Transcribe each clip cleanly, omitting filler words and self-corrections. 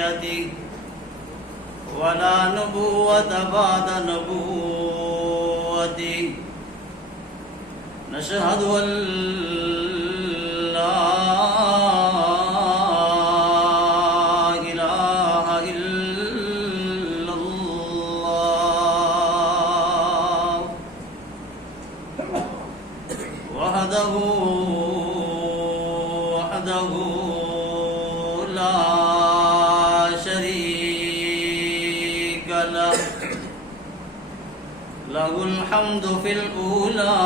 شريعته ولا نبوة بعد نبوته نشهد أن لا إله إلا الله وحده لا شريك له له الحمد في الأولى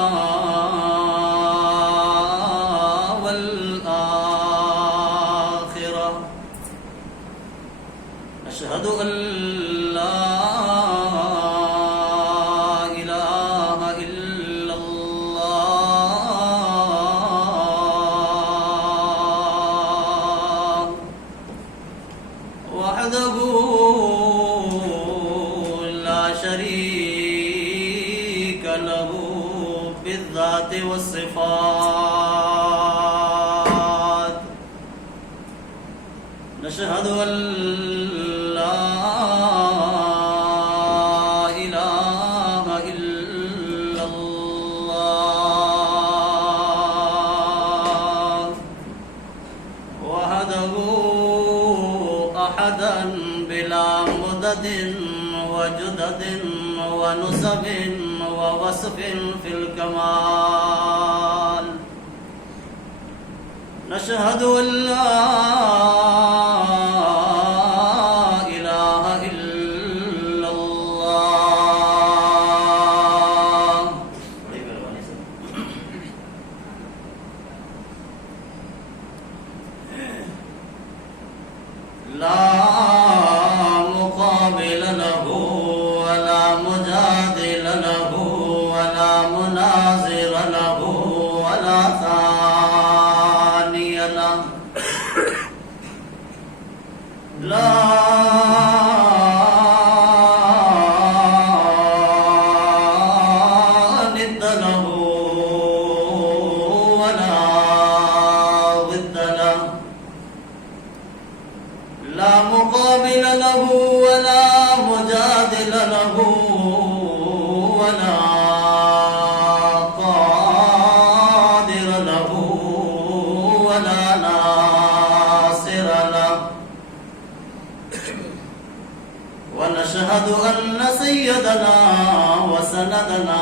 والآخرة أشهد أن لا إله إلا الله وحده لا شريك له بالذات والصفات نشهد أن لا إله إلا الله وحده أحدا بلا مدد وجدد ونسب ووصف في الكمال نشهد أن لا إله إلا الله لا مقابل له ولا مجادل له ولا مناظر له ولا ثاني له لا ند له ولا ضد له لا مقابل له ولا مجادل له ولا قادر له ولا ناصر له ونشهد أن سيدنا وسندنا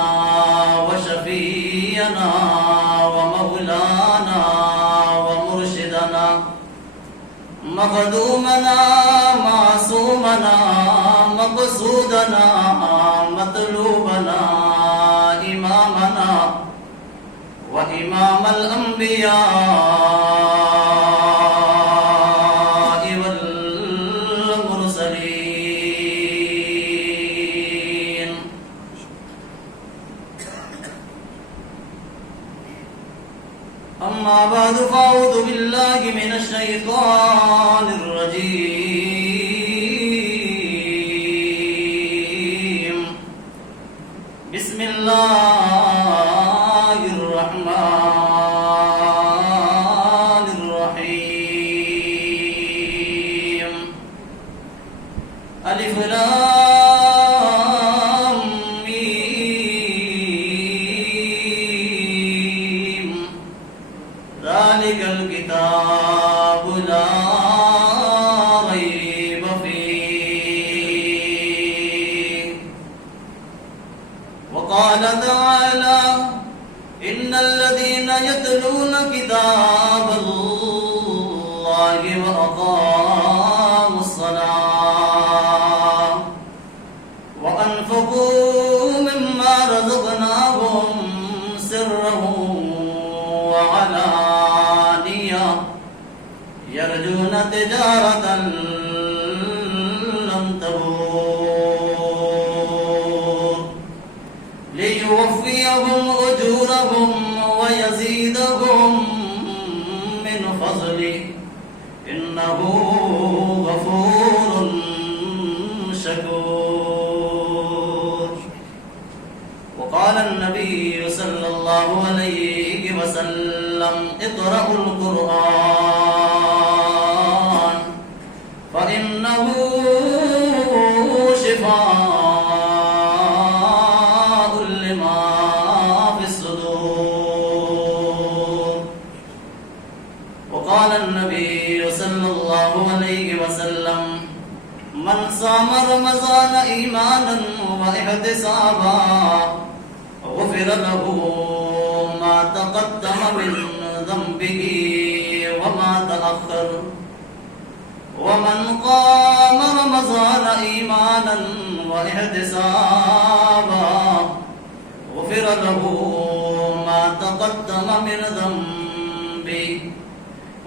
وشفينا ومولانا ومرشدنا مخدومنا معصومنا مقصودنا مطلوبنا إمامنا وإمام الأنبياء والمرسلين أما بعد فأعوذ بالله من الشيطان الرجيم بسم الله الرحمن الرحيم ألف لام ميم ذلك الكتاب لا ريب فيه وقال تعالى إن الذين يتلون كتاب الله وأقاموا الصلاة وأنفقوا مما رزقناهم سرا وعلانية يرجون تجارة لن تبور ليوفيهم أجورهم ويزيدهم من فضله إنه غفور شكور. وقال النبي صلى الله عليه وسلم اقرأوا القرآن وإنه شفاء لما في الصدور. وقال النبي صلى الله عليه وسلم من صام رمضان إيمانا واحتسابا غفر له ما تقدم من ذنبه وما تأخر ومن قام رمضان إيمانا واحتسابا غفر له ما تقدم من ذنبه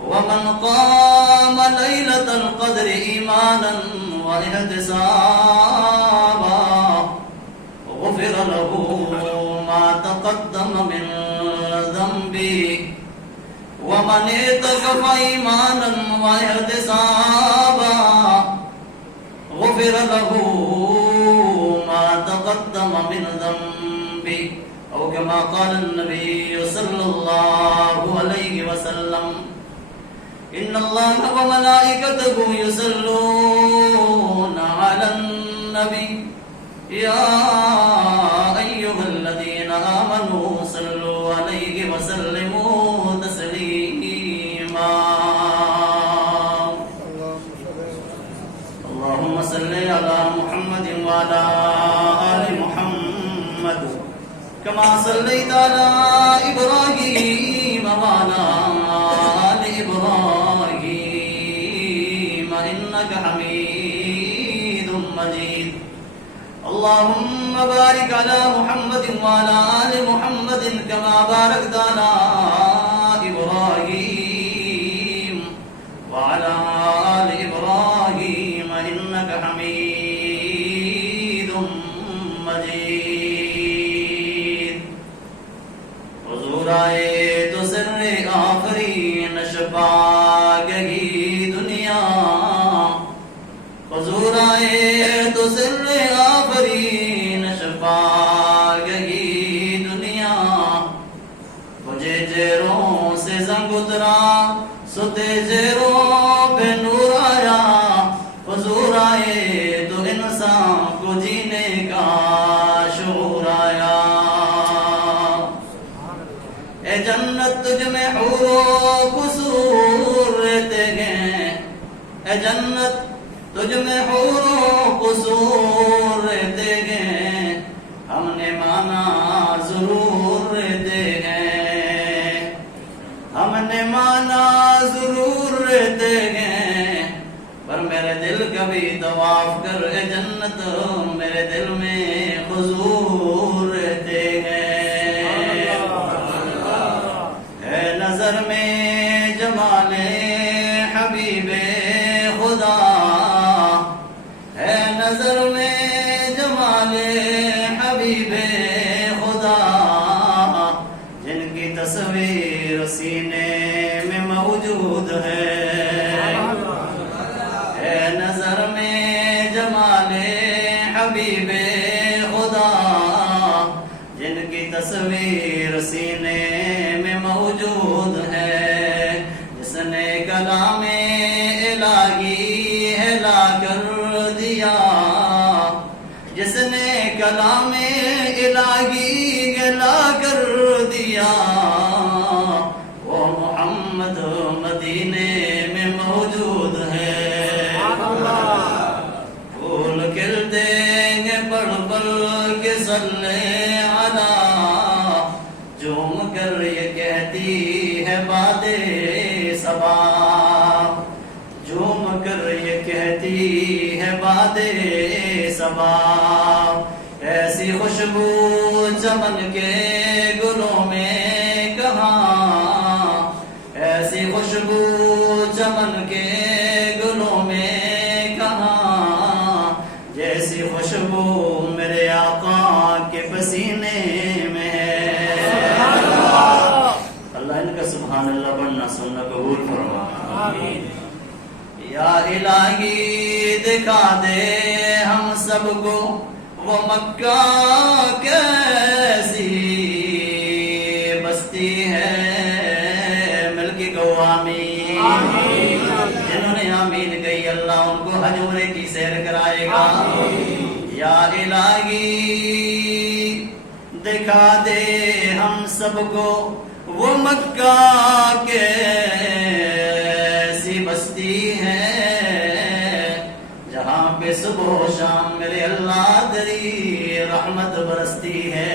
ومن قام ليلة القدر إيمانا واحتسابا غفر له ما تقدم من ذنبه ومن اعتكف إيمانا واحتسابا غفر له ما تقدم من ذنبه أو كما قال النبي صلى الله عليه وسلم إن الله وملائكته يصلون على النبي يا أيها الذين آمنوا صلوا عليه وسلموا تسليما. اللهم صل على محمد وعلى آل محمد كما صليت على إبراهيم وعلى آل إبراهيم إنك حميد مجيد. اللهم بارك على محمد وعلى آل محمد كما باركت على إبراهيم وعلى آل إبراهيم إنك حميد مجيد. حضور آئے تو سر آفرین شفا گئی دنیا. حضور آئے تو سر آفرین شفا گئی دنیا. مجھے جیروں سے زنگ اترا ستے جیروں پہ نور آیا. حضور آئے تو انسان کو جینے کا شعور آیا. اے جنت تجھ میں حور و قصور رہتے ہیں. اے جنت تجھ میں حور و قصور رہتے ہیں. ہم نے مانا ضرور رہتے ہیں. ہم نے مانا ضرور رہتے ہیں. پر میرے دل کبھی طواف کر اے جنت میرے دل میں حضور رہتے ہیں. اے نظر میں جمال حبیب خدا. اے نظر میں جمال حبیب خدا. جن کی تصویر سینے میں موجود ہے. اے نظر میں جمال حبیب خدا. جن کی تصویر سینے میں موجود ہے. جس نے کلام الہی ہلا کر دیا. جس نے کلام الہی گلا کر دیا. وہ محمد مدینے میں موجود ہے. پھول کھلتے ہیں پڑھ پڑھ کے صلی علی. جھوم کر یہ کہتی ہے باد صبا. جھوم کر یہ کہتی ہے باد صبا. ایسی خوشبو چمن کے گلوں میں کہاں. ایسی خوشبو چمن کے گلوں میں کہاں. جیسی خوشبو میرے آقا کے پسینے میں ہے. اللہ ان کا سبحان اللہ بننا سننا قبول فرما. آمین. یا الہی دکھا دے ہم سب کو وہ مکہ کیسی بستی ہے. مل کے کہو آمین. جنہوں نے آمین کہی اللہ ان کو کو حج عمرے کی سیر کرائے گا. یا الہی دکھا دے ہم سب کو وہ مکہ کے ایسی بستی ہے جہاں پہ صبح و شام میرے اللہ تیری رحمت برستی ہے.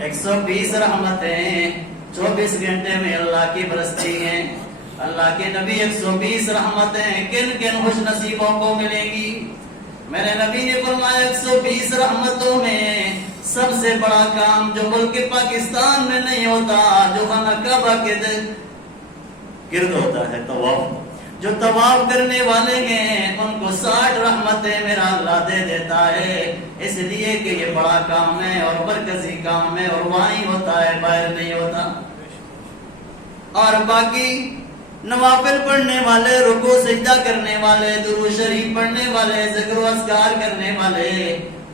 120 رحمتیں 24 گھنٹے میں اللہ کی برستی ہیں. اللہ کے نبی 120 رحمتیں کن کن خوش نصیبوں کو ملیں گی؟ میرے نبی نے فرمایا 120 رحمتوں میں سب سے بڑا کام جو ملک پاکستان میں نہیں ہوتا، جو خانہ کعبہ کے گرد ہوتا ہے طواف، جو طواف کرنے والے ہیں ان کو 60 رحمتیں میرا اللہ دے دیتا ہے. اس لیے کہ یہ بڑا کام ہے اور مرکزی کام ہے اور وہیں ہوتا ہے، باہر نہیں ہوتا. اور باقی نوافل پڑھنے والے، رکوع سجدہ کرنے والے، درود شریف پڑھنے والے، ذکر و اذکار کرنے والے،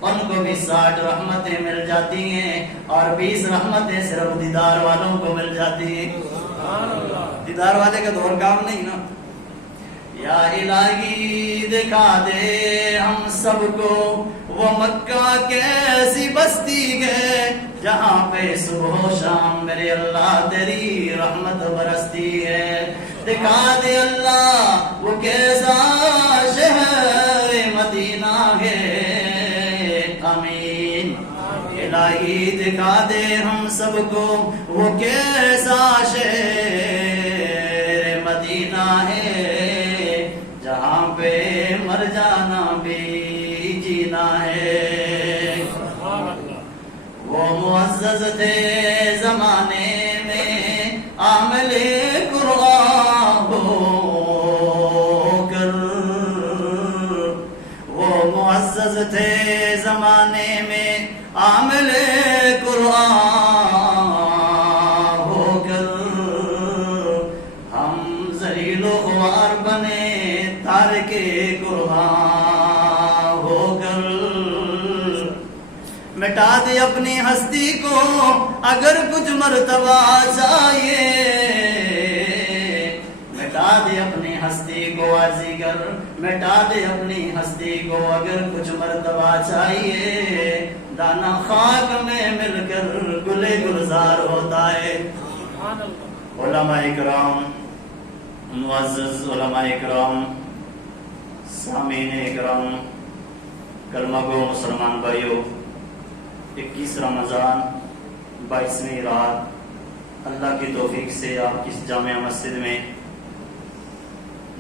ان کو بھی 60 رحمتیں مل جاتی ہیں اور 20 رحمتیں صرف دیدار والوں کو مل جاتی ہیں. دیدار والے کا تو اور کام نہیں نا. یا الہی دکھا دے ہم سب کو وہ مکہ کیسی بستی ہے جہاں پہ صبح و شام میرے اللہ تیری رحمت برستی ہے. دکھا دے اللہ وہ کیسا شہر مدینہ ہے. آمین. الہی دکھا دے ہم سب کو وہ کیسا شہر مدینہ ہے جہاں پہ مر جانا بھی جینا ہے. وہ معزز تھے زمانے میں عامل قرآن ہو کر، وہ معزز تھے زمانے میں عامل قرآن ہو کر، ہم ذلیل و خوار بنے تارک قرآن ہو کر. مٹا دے اپنی ہستی کو اگر کچھ مرتبہ چاہیے، مٹا دے اپنی ہستی کو عرضی کر، مٹا دے اپنی ہستی کو اگر کچھ مرتبہ چاہیے. دانا خاک میں مل کر گلے گلزار ہوتا ہے. علماء اکرام، معزز علماء اکرام، سامعین اکرام، کلمہ گو مسلمان بھائیو، 21 رمضان 22ویں رات اللہ کی توفیق سے آپ کی جامع مسجد میں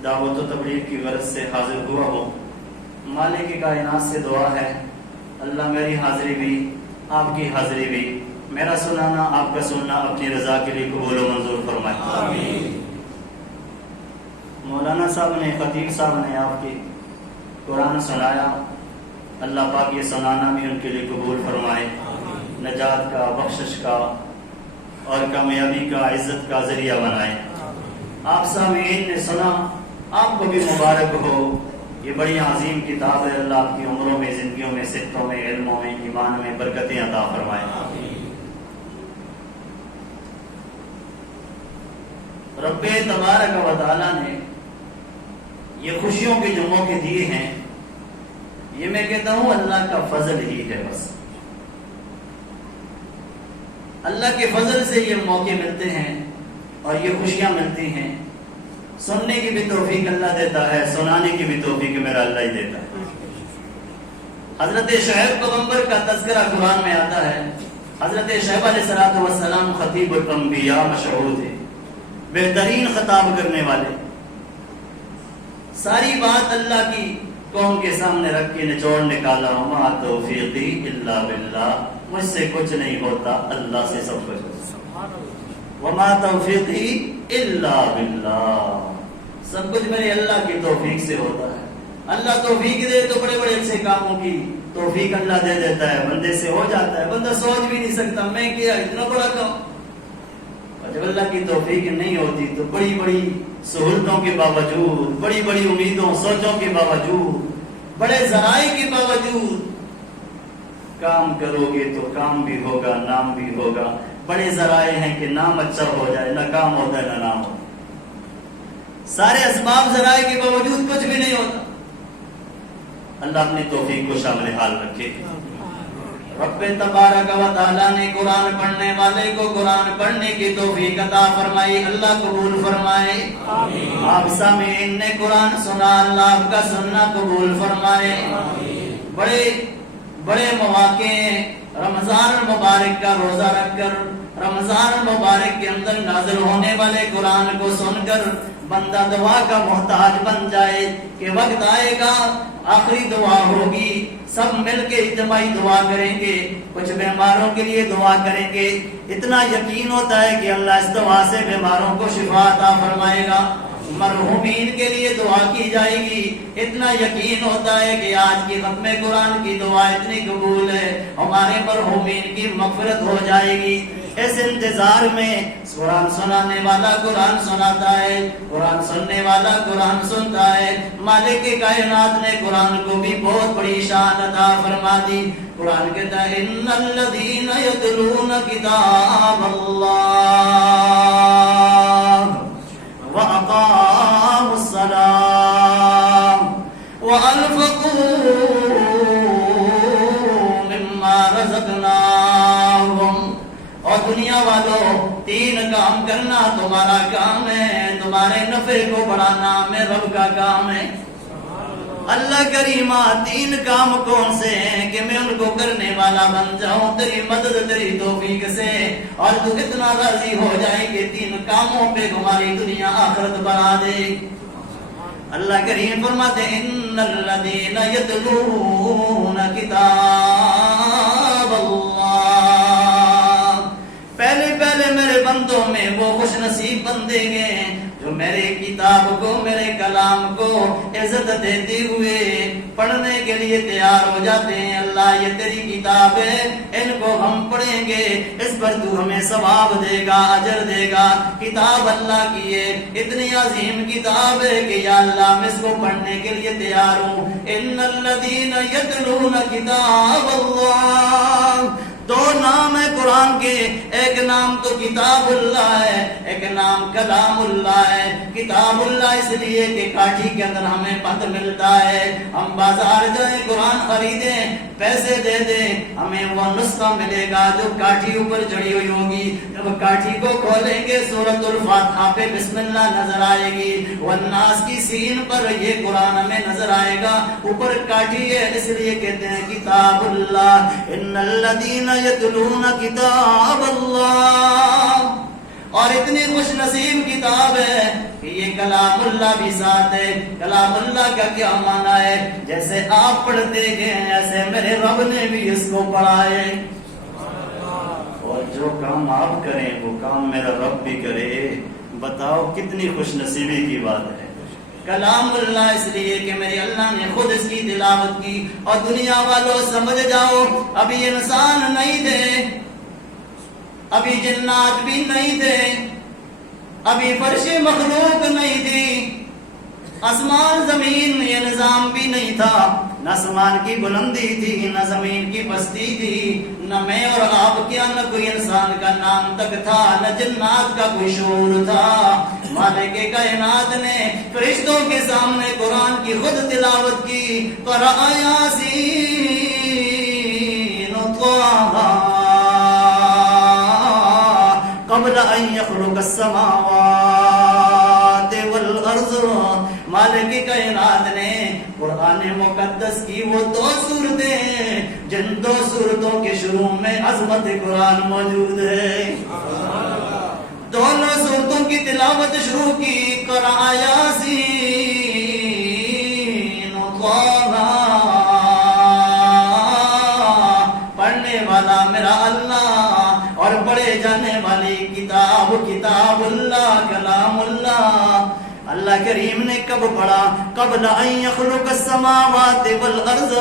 دعوت و تبلیغ کی غرض سے حاضر ہوا ہوں. مالک کائنات سے دعا ہے اللہ میری حاضری بھی آپ کی حاضری بھی، میرا سنانا آپ کا سننا اپنی رضا کے لیے قبول و منظور فرمائے. آمین. مولانا صاحب نے، خطیب صاحب نے آپ کی قرآن سنایا، اللہ پاک یہ سنانا بھی ان کے لیے قبول فرمائے، نجات کا، بخشش کا اور کامیابی کا، عزت کا ذریعہ بنائے. آپ سامعین نے سنا، آپ کو بھی مبارک ہو. یہ بڑی عظیم کتاب ہے. اللہ آپ کی عمروں میں، زندگیوں میں، صحتوں میں، علموں میں، ایمان میں برکتیں عطا فرمائے. رب تبارک و تعالی نے یہ خوشیوں کے جو موقع دیے ہیں، یہ میں کہتا ہوں اللہ کا فضل ہی ہے. بس اللہ کے فضل سے یہ موقع ملتے ہیں اور یہ خوشیاں ملتی ہیں. سننے کی بھی توفیق اللہ دیتا ہے، سنانے کی بھی توفیق میرا اللہ ہی دیتا ہے. حضرت شعیب پیغمبر کا تذکرہ قرآن میں آتا ہے. حضرت شعیب علیہ السلام خطیب الانبیاء مشہور تھے، بہترین خطاب کرنے والے. ساری بات اللہ کی قوم کے سامنے رکھ کے نچوڑ نکالا، ما توفیقی الا باللہ، مجھ سے کچھ نہیں ہوتا، اللہ سے سب کچھ. وما توفیقی الا باللہ، سب کچھ میرے اللہ کی توفیق سے ہوتا ہے. اللہ توفیق دے تو بڑے بڑے اچھے کاموں کی توفیق اللہ دے دیتا ہے، بندے سے ہو جاتا ہے. بندہ سوچ بھی نہیں سکتا میں کیا اتنا بڑا کام. اور جب اللہ کی توفیق نہیں ہوتی تو بڑی بڑی سہولتوں کے باوجود، بڑی بڑی امیدوں سوچوں کے باوجود، بڑے ذرائع کے باوجود کام کرو گے تو کام بھی ہوگا، نام بھی ہوگا. بڑے ذرائع ہیں کہ نام اچھا ہو جائے، نہ کام ہوتا ہے نہ نام ہوتا. سارے اسباب ذرائع کے باوجود کچھ بھی نہیں ہوتا. اللہ اپنی توفیق کو شامل حال رکھے. رب تبارک و تعالی نے قرآن پڑھنے والے کو قرآن پڑھنے کی توفیق عطا فرمائی. اللہ قبول فرمائے. آپ سامعین نے قرآن سنا، اللہ آپ کا سننا قبول فرمائے. بڑے بڑے مواقع رمضان المبارک کا روزہ رکھ کر رمضان المبارک کے اندر نازل ہونے والے قرآن کو سن کر بندہ دعا کا محتاج بن جائے کہ وقت آئے گا آخری دعا ہوگی، سب مل کے اجتماعی دعا کریں گے، کچھ بیماروں کے لیے دعا کریں گے. اتنا یقین ہوتا ہے کہ اللہ اس دعا سے بیماروں کو شفا عطا فرمائے گا. مرحومین کے لیے دعا کی جائے گی. اتنا یقین ہوتا ہے کہ آج کی ختم قرآن کی دعا اتنی قبول ہے، ہمارے مرحومین کی مغفرت ہو جائے گی. اس انتظار میں قرآن سنانے والا قرآن سناتا ہے، قرآن سننے والا قرآن سنتا ہے. مالک کائنات نے قرآن کو بھی بہت بڑی شان عطا فرما دی. قرآن کہتا ہے ان الذین یتلون کتاب اللہ وَأَقَامُوا الصَّلَاةَ وَأَنفَقُوا مِمَّا رَزَقْنَاهُمْ. اور دنیا والوں، تین کام کرنا تمہارا کام ہے، تمہارے نفع کو بڑھانا میں رب کا کام ہے. اللہ کریمہ تین کام کون سے ہیں کہ میں ان کو کرنے والا بن جاؤں تیری مدد تیری توفیق سے، اور تو اتنا راضی ہو جائے کہ تین کاموں پہ ہماری دنیا آخرت بنا دے. اللہ کریم فرماتے ہیں ان الذین یتلون کتاب اللہ. پہلے میرے بندوں میں وہ خوش نصیب بندے گئے جو میرے کتاب کو میرے کلام کو عزت دیتے ہوئے پڑھنے کے لیے تیار ہو جاتے ہیں. اللہ یہ تیری کتاب ہے، ان کو ہم پڑھیں گے، اس پر تو ہمیں ثواب دے گا، اجر دے گا. کتاب اللہ کی ہے، اتنی عظیم کتاب ہے کہ یا اللہ میں اس کو پڑھنے کے لیے تیار ہوں. ان الذین یتلون کتاب اللہ. دو نام ہے قرآن کے، ایک نام تو کتاب اللہ ہے، ایک نام کلام اللہ ہے. کتاب اللہ اس لیے کہ کاٹھی کے اندر ہمیں پتہ ملتا ہے، ہم بازار جائیں قرآن خریدیں پیسے دے دیں ہمیں وہ نسخہ ملے گا جو کاٹھی اوپر چڑھی ہوئی ہوگی. جب کاٹھی کو کھولیں گے سورۃ الفاتحہ پہ بسم اللہ نظر آئے گی، والناس کی سین پر یہ قرآن ہمیں نظر آئے گا. اوپر کاٹھی ہے اس لیے کہتے ہیں کتاب اللہ. ان الذین یتلون کتاب اللہ. اور اتنی خوش نصیب کتاب ہے کہ یہ کلام اللہ بھی ساتھ ہے. کلام اللہ کا کیا معنی ہے؟ جیسے آپ پڑھتے گئے ایسے میرے رب نے بھی اس کو پڑھا ہے، اور جو کام آپ کریں وہ کام میرا رب بھی کرے. بتاؤ کتنی خوش نصیبی کی بات ہے. کلام اللہ اس لیے کہ میرے اللہ نے خود اس کی تلاوت کی. اور دنیا والوں سمجھ جاؤ ابھی انسان نہیں تھے، ابھی جنات بھی نہیں تھے، ابھی فرش مخلوق نہیں تھی، آسمان زمین یہ نظام بھی نہیں تھا. نہ آسمان کی بلندی تھی، نہ زمین کی پستی تھی، نہ میں اور آپ کیا نہ کوئی انسان کا نام تک تھا، نہ جنات کا کوئی شعور تھا. مالک کائنات نے فرشتوں کے سامنے قرآن کی خود تلاوت کی. قرأ یاسین طٰہٰ قبل ان یخلق السماوات والارض. مالک کائنات نے قرآن مقدس کی وہ دو صورتیں جن دو صورتوں کے شروع میں عظمت قرآن موجود ہے، دونوں صورتوں کی تلاوت شروع کی. قرأ یاسین طٰہٰ، پڑھنے والا میرا اللہ اور پڑھے جانے والی کتاب کتاب اللہ کلام اللہ. اللہ کریم نے کب پڑھا؟ قبل ان یخلق السماوات والارض.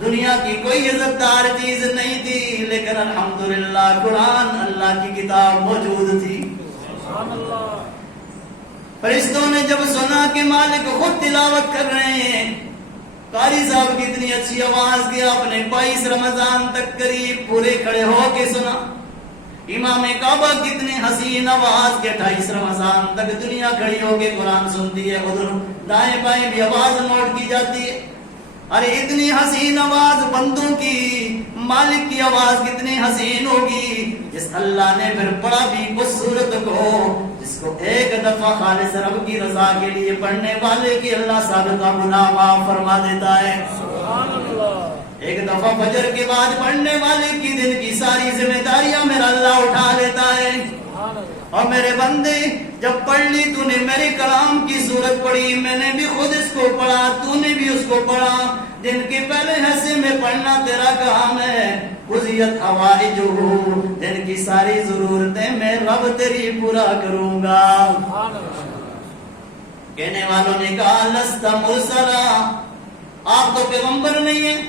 دنیا کی کوئی عزت دار چیز نہیں تھی، لیکن الحمدللہ قرآن اللہ کی کتاب موجود تھی. فرشتوں نے جب سنا کہ مالک خود تلاوت کر رہے ہیں، قاری صاحب کی اتنی اچھی آواز کی، آپ نے 22 رمضان تک قریب پورے کھڑے ہو کے سنا. امام کعبہ کتنے حسین آواز کے 28 رمضان تک دنیا کھڑی ہو کے قرآن سنتی ہے، ادھر دائیں بائیں بھی آواز نوٹ کی جاتی ہے. ارے اتنی حسین آواز بندوں کی، مالک کی آواز کتنی حسین ہوگی جس اللہ نے پھر پڑھا بھی اس سورت کو جس کو ایک دفعہ خالص رب کی رضا کے لیے پڑھنے والے کی اللہ سابقہ گناہ معاف فرما دیتا ہے. سبحان اللہ. ایک دفعہ فجر کے بعد پڑھنے والے کی دن کی ساری ذمہ داریاں میرا اللہ اٹھا لیتا ہے. اور میرے بندے جب پڑھ لی تو نے میرے کلام کی صورت پڑھی، میں نے بھی خود اس کو پڑھا، تو نے بھی اس کو پڑھا. دن کے پہلے حصے میں پڑھنا تیرا کام ہے. قضیت حوائجہ، دن کی ساری ضرورتیں میں رب تیری پورا کروں گا. کہنے والوں نے کہا لست مرسلا، آپ تو پیغمبر نہیں ہیں.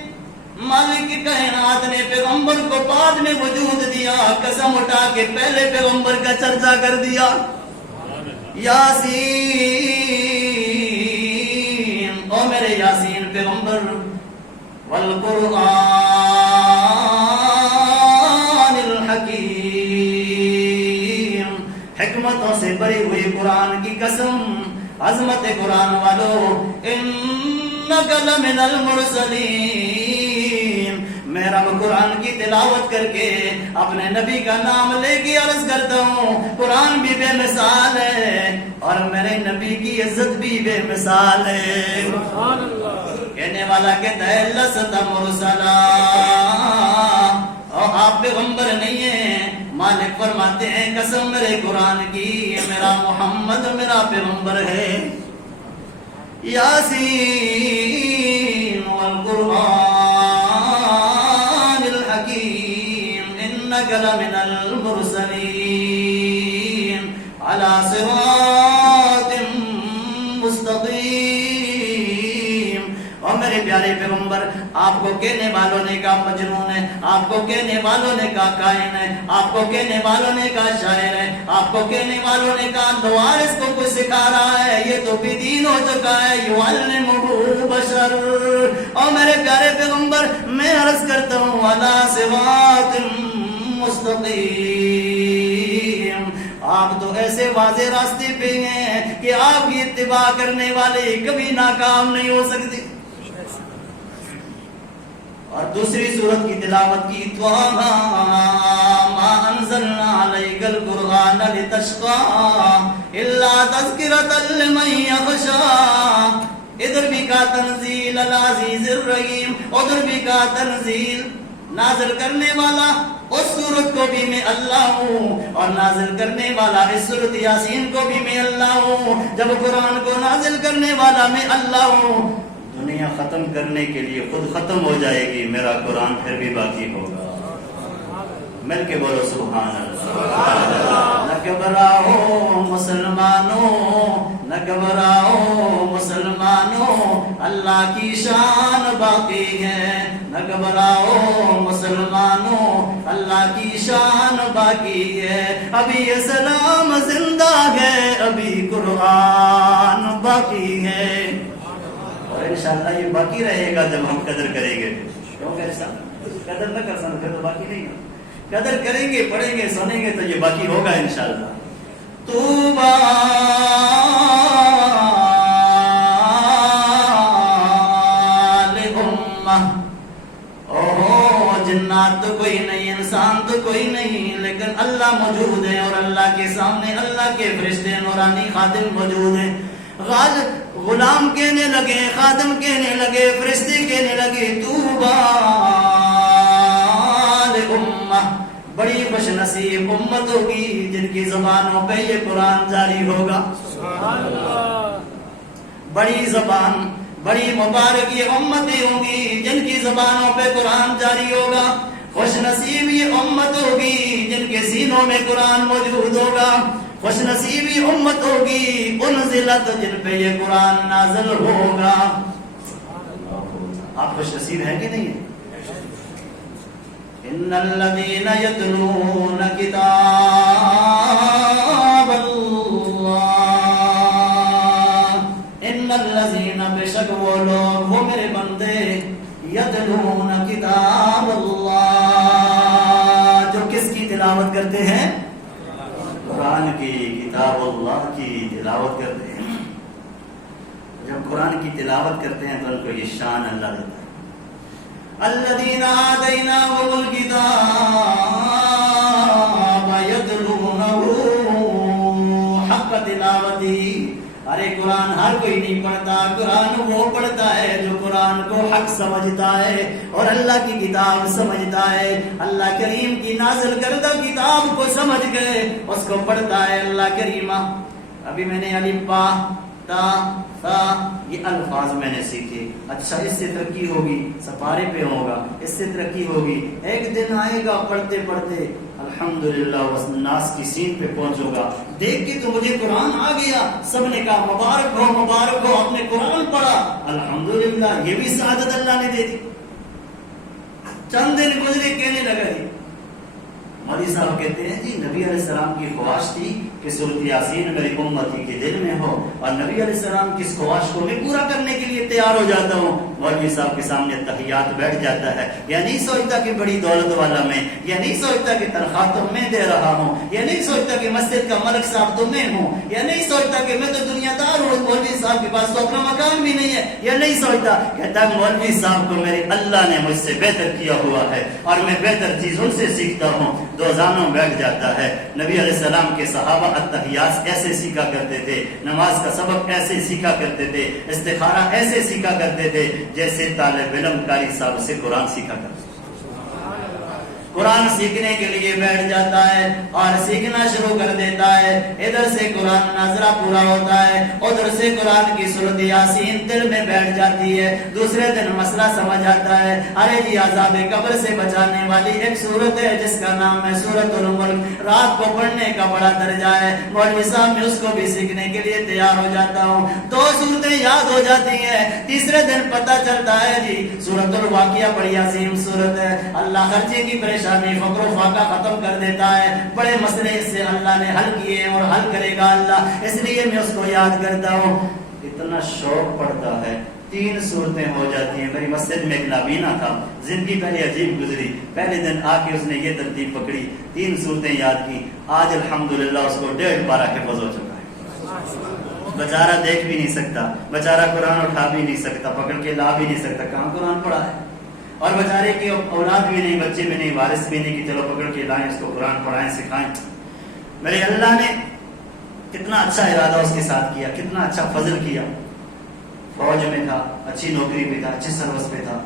مالک کی کائنات نے پیغمبر کو بعد میں وجود دیا، قسم اٹھا کے پہلے پیغمبر کا چرچا کر دیا. یاسین، او میرے یاسین پیغمبر، والقرآن الحکیم، حکمتوں سے بھری ہوئی قرآن کی قسم، عظمت قرآن والو، انک لمن المرسلین. میں رب قرآن کی تلاوت کر کے اپنے نبی کا نام لے کے عرض کرتا ہوں، قرآن بھی بے مثال ہے اور میرے نبی کی عزت بھی بے مثال ہے. سبحان اللہ. کہنے والا کہتا ہے لست مرسلا، اور آپ پیغمبر نہیں ہیں. مالک فرماتے ہیں قسم میرے قرآن کی، یہ میرا محمد میرا پیغمبر ہے. یاسین والقرآن لمن المرسلین علی صراط مستقیم. اور میرے پیارے پیغمبر، آپ کو کہنے والوں نے کہا مجنون ہے، آپ کو کہنے والوں نے کہا کائن ہے، آپ کو کہنے والوں نے کہا شاعر ہے، آپ کو کہنے والوں نے کہا دوارس کو کچھ سکھا رہا ہے، یہ تو بھی دین ہو چکا ہے. یعلمہ بشر. اور میرے پیارے پیغمبر، میں عرض کرتا ہوں علی صراط مستقیم. آپ تو ایسے واضح راستے پہ ہیں کہ آپ کی اتباع کرنے والے کبھی ناکام نہیں ہو سکتے. اور دوسری صورت کی تلاوت کی، طٰہٰ مَا أَنزَلْنَا عَلَيْكَ الْقُرْآنَ لِتَشْقَىٰ إِلَّا تَذْكِرَةً لِمَن يَخْشَىٰ. ادھر بھی کا تنزیل العزیز الرحیم، ادھر بھی کا تنزیل. نازل کرنے والا اس صورت کو بھی میں اللہ ہوں اور نازل کرنے والا اس صورت یاسین کو بھی میں اللہ ہوں. جب قرآن کو نازل کرنے والا میں اللہ ہوں، دنیا ختم کرنے کے لیے خود ختم ہو جائے گی، میرا قرآن پھر بھی باقی ہوگا. مل کے بولو سبحان اللہ. نہ گھبراؤ مسلمانوں، نہ گھبراؤ مسلمانوں، اللہ کی شان باقی ہے. نہ گھبراؤ مسلمانوں، اللہ کی شان باقی ہے. ابھی اسلام زندہ ہے، ابھی قرآن باقی ہے. اور انشاءاللہ یہ باقی رہے گا جب ہم قدر کریں گے. کیوں کہ قدر نہ کر سکتے تو باقی نہیں ہے. قدر کریں گے، پڑھیں گے، سنیں گے تو یہ باقی ہوگا انشاءاللہ. طوبیٰ لِأُمَّةٍ. جنات تو کوئی نہیں، انسان تو کوئی نہیں، لیکن اللہ موجود ہے اور اللہ کے سامنے اللہ کے فرشتے نورانی خادم موجود ہیں. غلام کہنے لگے، خادم کہنے لگے، فرشتے کہنے لگے طوبیٰ لِأُمَّةٍ. بڑی خوش نصیب امت ہوگی جن کی زبانوں پہ یہ قرآن جاری ہوگا. سبحان اللہ. بڑی زبان، بڑی مبارک یہ امتیں ہوں گی جن کی زبانوں پہ قرآن جاری ہوگا. خوش نصیب یہ امت ہوگی جن کے سینوں میں قرآن موجود ہوگا. خوش نصیب یہ امت ہوگی انزلت جن پہ یہ قرآن نازل ہوگا. آپ خوش نصیب ہیں کہ نہیں ہیں؟ ان الذين يتلون كتاب الله، ان الذين بشک وہ لوگ، وہ میرے بندے، یتلون کتاب اللہ، جو کس کی تلاوت تلاوت کرتے ہیں؟ قرآن کی، کتاب اللہ کی تلاوت کرتے ہیں۔ جب قرآن کی تلاوت کرتے ہیں تو ان کو یہ شان اللہ دیتا ہے۔ الذین آتیناہم الکتاب یتلونہ حق تلاوتہ۔ ارے قرآن ہر کوئی نہیں پڑھتا، قرآن وہ پڑھتا ہے جو قرآن کو حق سمجھتا ہے اور اللہ کی کتاب سمجھتا ہے، اللہ کریم کی نازل کردہ کتاب کو سمجھ گئے اس کو پڑھتا ہے۔ اللہ کریمہ ابھی میں نے الف با تا تا یہ الفاظ میں نے سیکھے، اچھا اس سے ترقی ہوگی، سپارے پہ ہوگا، اس سے ترقی ہوگی، ایک دن آئے گا پڑھتے پڑھتے الحمدللہ والناس کی سین پہ پہنچوں گا، دیکھ کے تو مجھے قرآن آ گیا، سب نے کہا مبارک ہو آپ نے قرآن پڑھا، الحمدللہ یہ بھی سعادت اللہ نے دے دی۔ چند دن گزرے کہنے لگا جی مولوی صاحب کہتے ہیں جی نبی علیہ السلام کی خواہش تھی کہ سورۃ یاسین میری امتی کے دل میں ہو، اور نبی علیہ السلام کی اس خواہش کو میں پورا کرنے کے لیے تیار ہو جاتا ہوں۔ مولوی صاحب کے سامنے تحیات بیٹھ جاتا ہے، یہ نہیں سوچتا کہ بڑی دولت والا میں، یہ نہیں سوچتا کہ تنخواہ تو میں دے رہا ہوں، یہ نہیں سوچتا کہ مسجد کا ملک صاحب تو میں ہوں، یہ نہیں سوچتا کہ میں تو دنیا دار ہوں، مولوی صاحب کے پاس تو اپنا مکان بھی نہیں ہے، یہ نہیں سوچتا، کہتا ہے مولوی صاحب کو میرے اللہ نے مجھ سے بہتر کیا ہوا ہے اور میں بہتر چیز ان سے سیکھتا ہوں۔ دو زانوں بیٹھ جاتا ہے۔ نبی علیہ السلام کے صحابہ التحیات ایسے سیکھا کرتے تھے، نماز کا سبق ایسے سیکھا کرتے تھے، استخارہ ایسے سیکھا کرتے تھے جیسے طالب علم قاری صاحب سے قرآن سیکھا کرتے تھے۔ قرآن سیکھنے کے لیے بیٹھ جاتا ہے اور سیکھنا شروع کر دیتا ہے، ادھر سے قرآن ناظرہ پورا ہوتا ہے، ادھر سے قرآن کی سورۃ یاسین دل میں بیٹھ جاتی ہے، دوسرے دن مسئلہ سمجھ آتا ہے، ارے جی عذاب قبر سے بچانے والی ایک سورت ہے جس کا نام ہے سورۃ الملک، رات کو پڑھنے کا بڑا درجہ ہے، مولوی صاحب میں اس کو بھی سیکھنے کے لیے تیار ہو جاتا ہوں، دو صورتیں یاد ہو جاتی ہیں، تیسرے دن پتہ چلتا ہے جی سورۃ الواقعہ بڑی عظیم سورت ہے، اللہ خرچے کی پریشانی فقر و فاقہ ختم کر دیتا ہے، بڑے مسئلے اس سے اللہ نے حل کیے اور حل کرے گا اللہ، اس لیے میں اس کو یاد کرتا ہوں۔ اتنا شوق پڑتا ہے، 3 صورتیں ہو جاتی ہیں۔ میری مسجد میں ایک نابینا تھا، زندگی پہلے عجیب گزری، پہلے دن آ کے اس نے یہ ترتیب پکڑی، 3 صورتیں یاد کی، آج الحمدللہ اس کو 1.5 پارہ حفظ ہو چکا ہے۔ بیچارہ دیکھ بھی نہیں سکتا، بیچارہ قرآن اٹھا بھی نہیں سکتا، پکڑ کے لا بھی نہیں سکتا، کہاں قرآن پڑھا ہے، اور بیچارے کی اولاد بھی نہیں، بچے بھی نہیں، وارث بھی نہیں کہ چلو پکڑ کے لائیں اس کو قرآن پڑھائیں سکھائیں۔ میرے اللہ نے کتنا اچھا ارادہ اس کے ساتھ کیا، کتنا اچھا فضل کیا، فوج میں تھا، اچھی نوکری پہ تھا، اچھی سروس پہ تھا،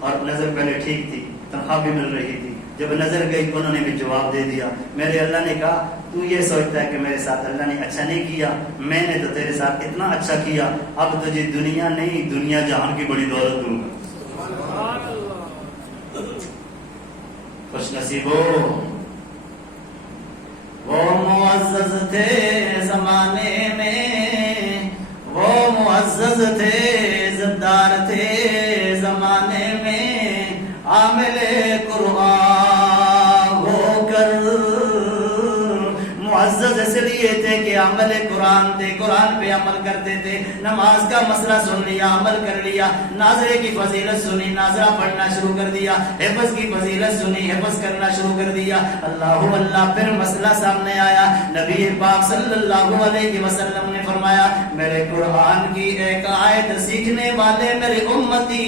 اور نظر پہلے ٹھیک تھی، تنخواہ بھی مل رہی تھی، جب نظر گئی انہوں نے بھی جواب دے دیا۔ میرے اللہ نے کہا تو یہ سوچتا ہے کہ میرے ساتھ اللہ نے اچھا نہیں کیا، میں نے تو تیرے ساتھ اتنا اچھا کیا، اب تجھے دنیا نہیں دنیا جہان کی بڑی دولت دوں گا۔ خوش نصیب ہو وہ معزز تھے زمانے میں، وہ معزز تھے عزتدار تھے زمانے میں، عامل قرآن ہو کر معزز اس لیے تھے کہ عمل قرآن تھے، قرآن پہ عمل کرتے تھے، نماز کا مسئلہ سن لیا، عمل کر لیا، ناظرے کی فضیلت سنی، ناظرہ پڑھنا شروع کر دیا، حفظ کی فضیلت سنی، حفظ کرنا شروع کر دیا، اللہ اللہ، پھر مسئلہ سامنے آیا، نبی پاک صلی اللہ علیہ وسلم نے فرمایا میرے قرآن کی ایک آیت سیکھنے والے میرے امتی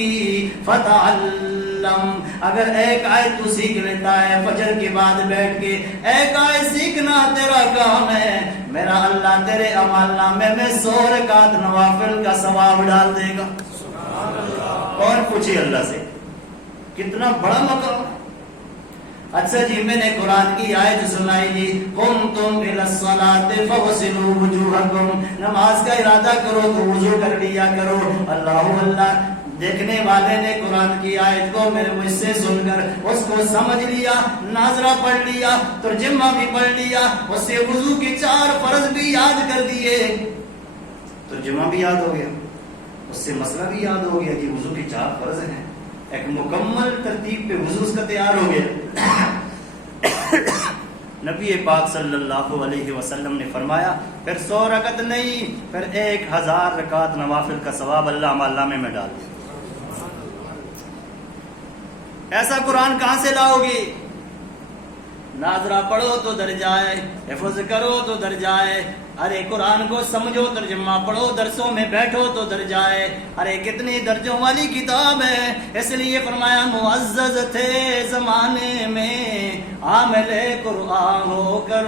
فتعلم، اگر ایک آیت تو سیکھ لیتا ہے فجر کے بعد بیٹھ کے، ایک آیت سیکھنا تیرا کام ہے، میرا اللہ تیرے اعمال نامے میں 100 رکعت نوافل کا ثواب ڈال دے گا۔ اور پوچھئے اللہ سے کتنا بڑا مقام۔ اچھا جی میں نے قرآن کی آیت سنائی جی، قمتم الی الصلاۃ فاغسلوا وجوہکم، نماز کا ارادہ کرو تو وضو کر لیا کرو، اللہ اللہ، دیکھنے والے نے قرآن کی آیت کو میرے مجھ سے سن کر اس کو سمجھ لیا، ناظرہ پڑھ لیا، ترجمہ بھی پڑھ لیا، اس سے وضو کے 4 فرض بھی یاد کر دیے، ترجمہ بھی یاد ہو گیا، اس سے مسئلہ بھی یاد ہو گیا کہ وضو کے 4 فرض ہیں، ایک مکمل ترتیب پہ وضو اس کا تیار ہو گیا۔ نبی پاک صلی اللہ علیہ وسلم نے فرمایا پھر 100 رکعت نہیں، پھر 1000 رکعت نوافل کا ثواب اللہ عمل نامے میں ڈال دے۔ ایسا قرآن کہاں سے لاؤ گی؟ ناظرہ پڑھو تو در جائے، حفظ کرو تو در جائے، ارے قرآن کو سمجھو، ترجمہ پڑھو، درسوں میں بیٹھو تو در جائے۔ ارے کتنی درجوں والی کتاب ہے، اس لیے فرمایا معزز تھے زمانے میں عامل قرآن ہو کر،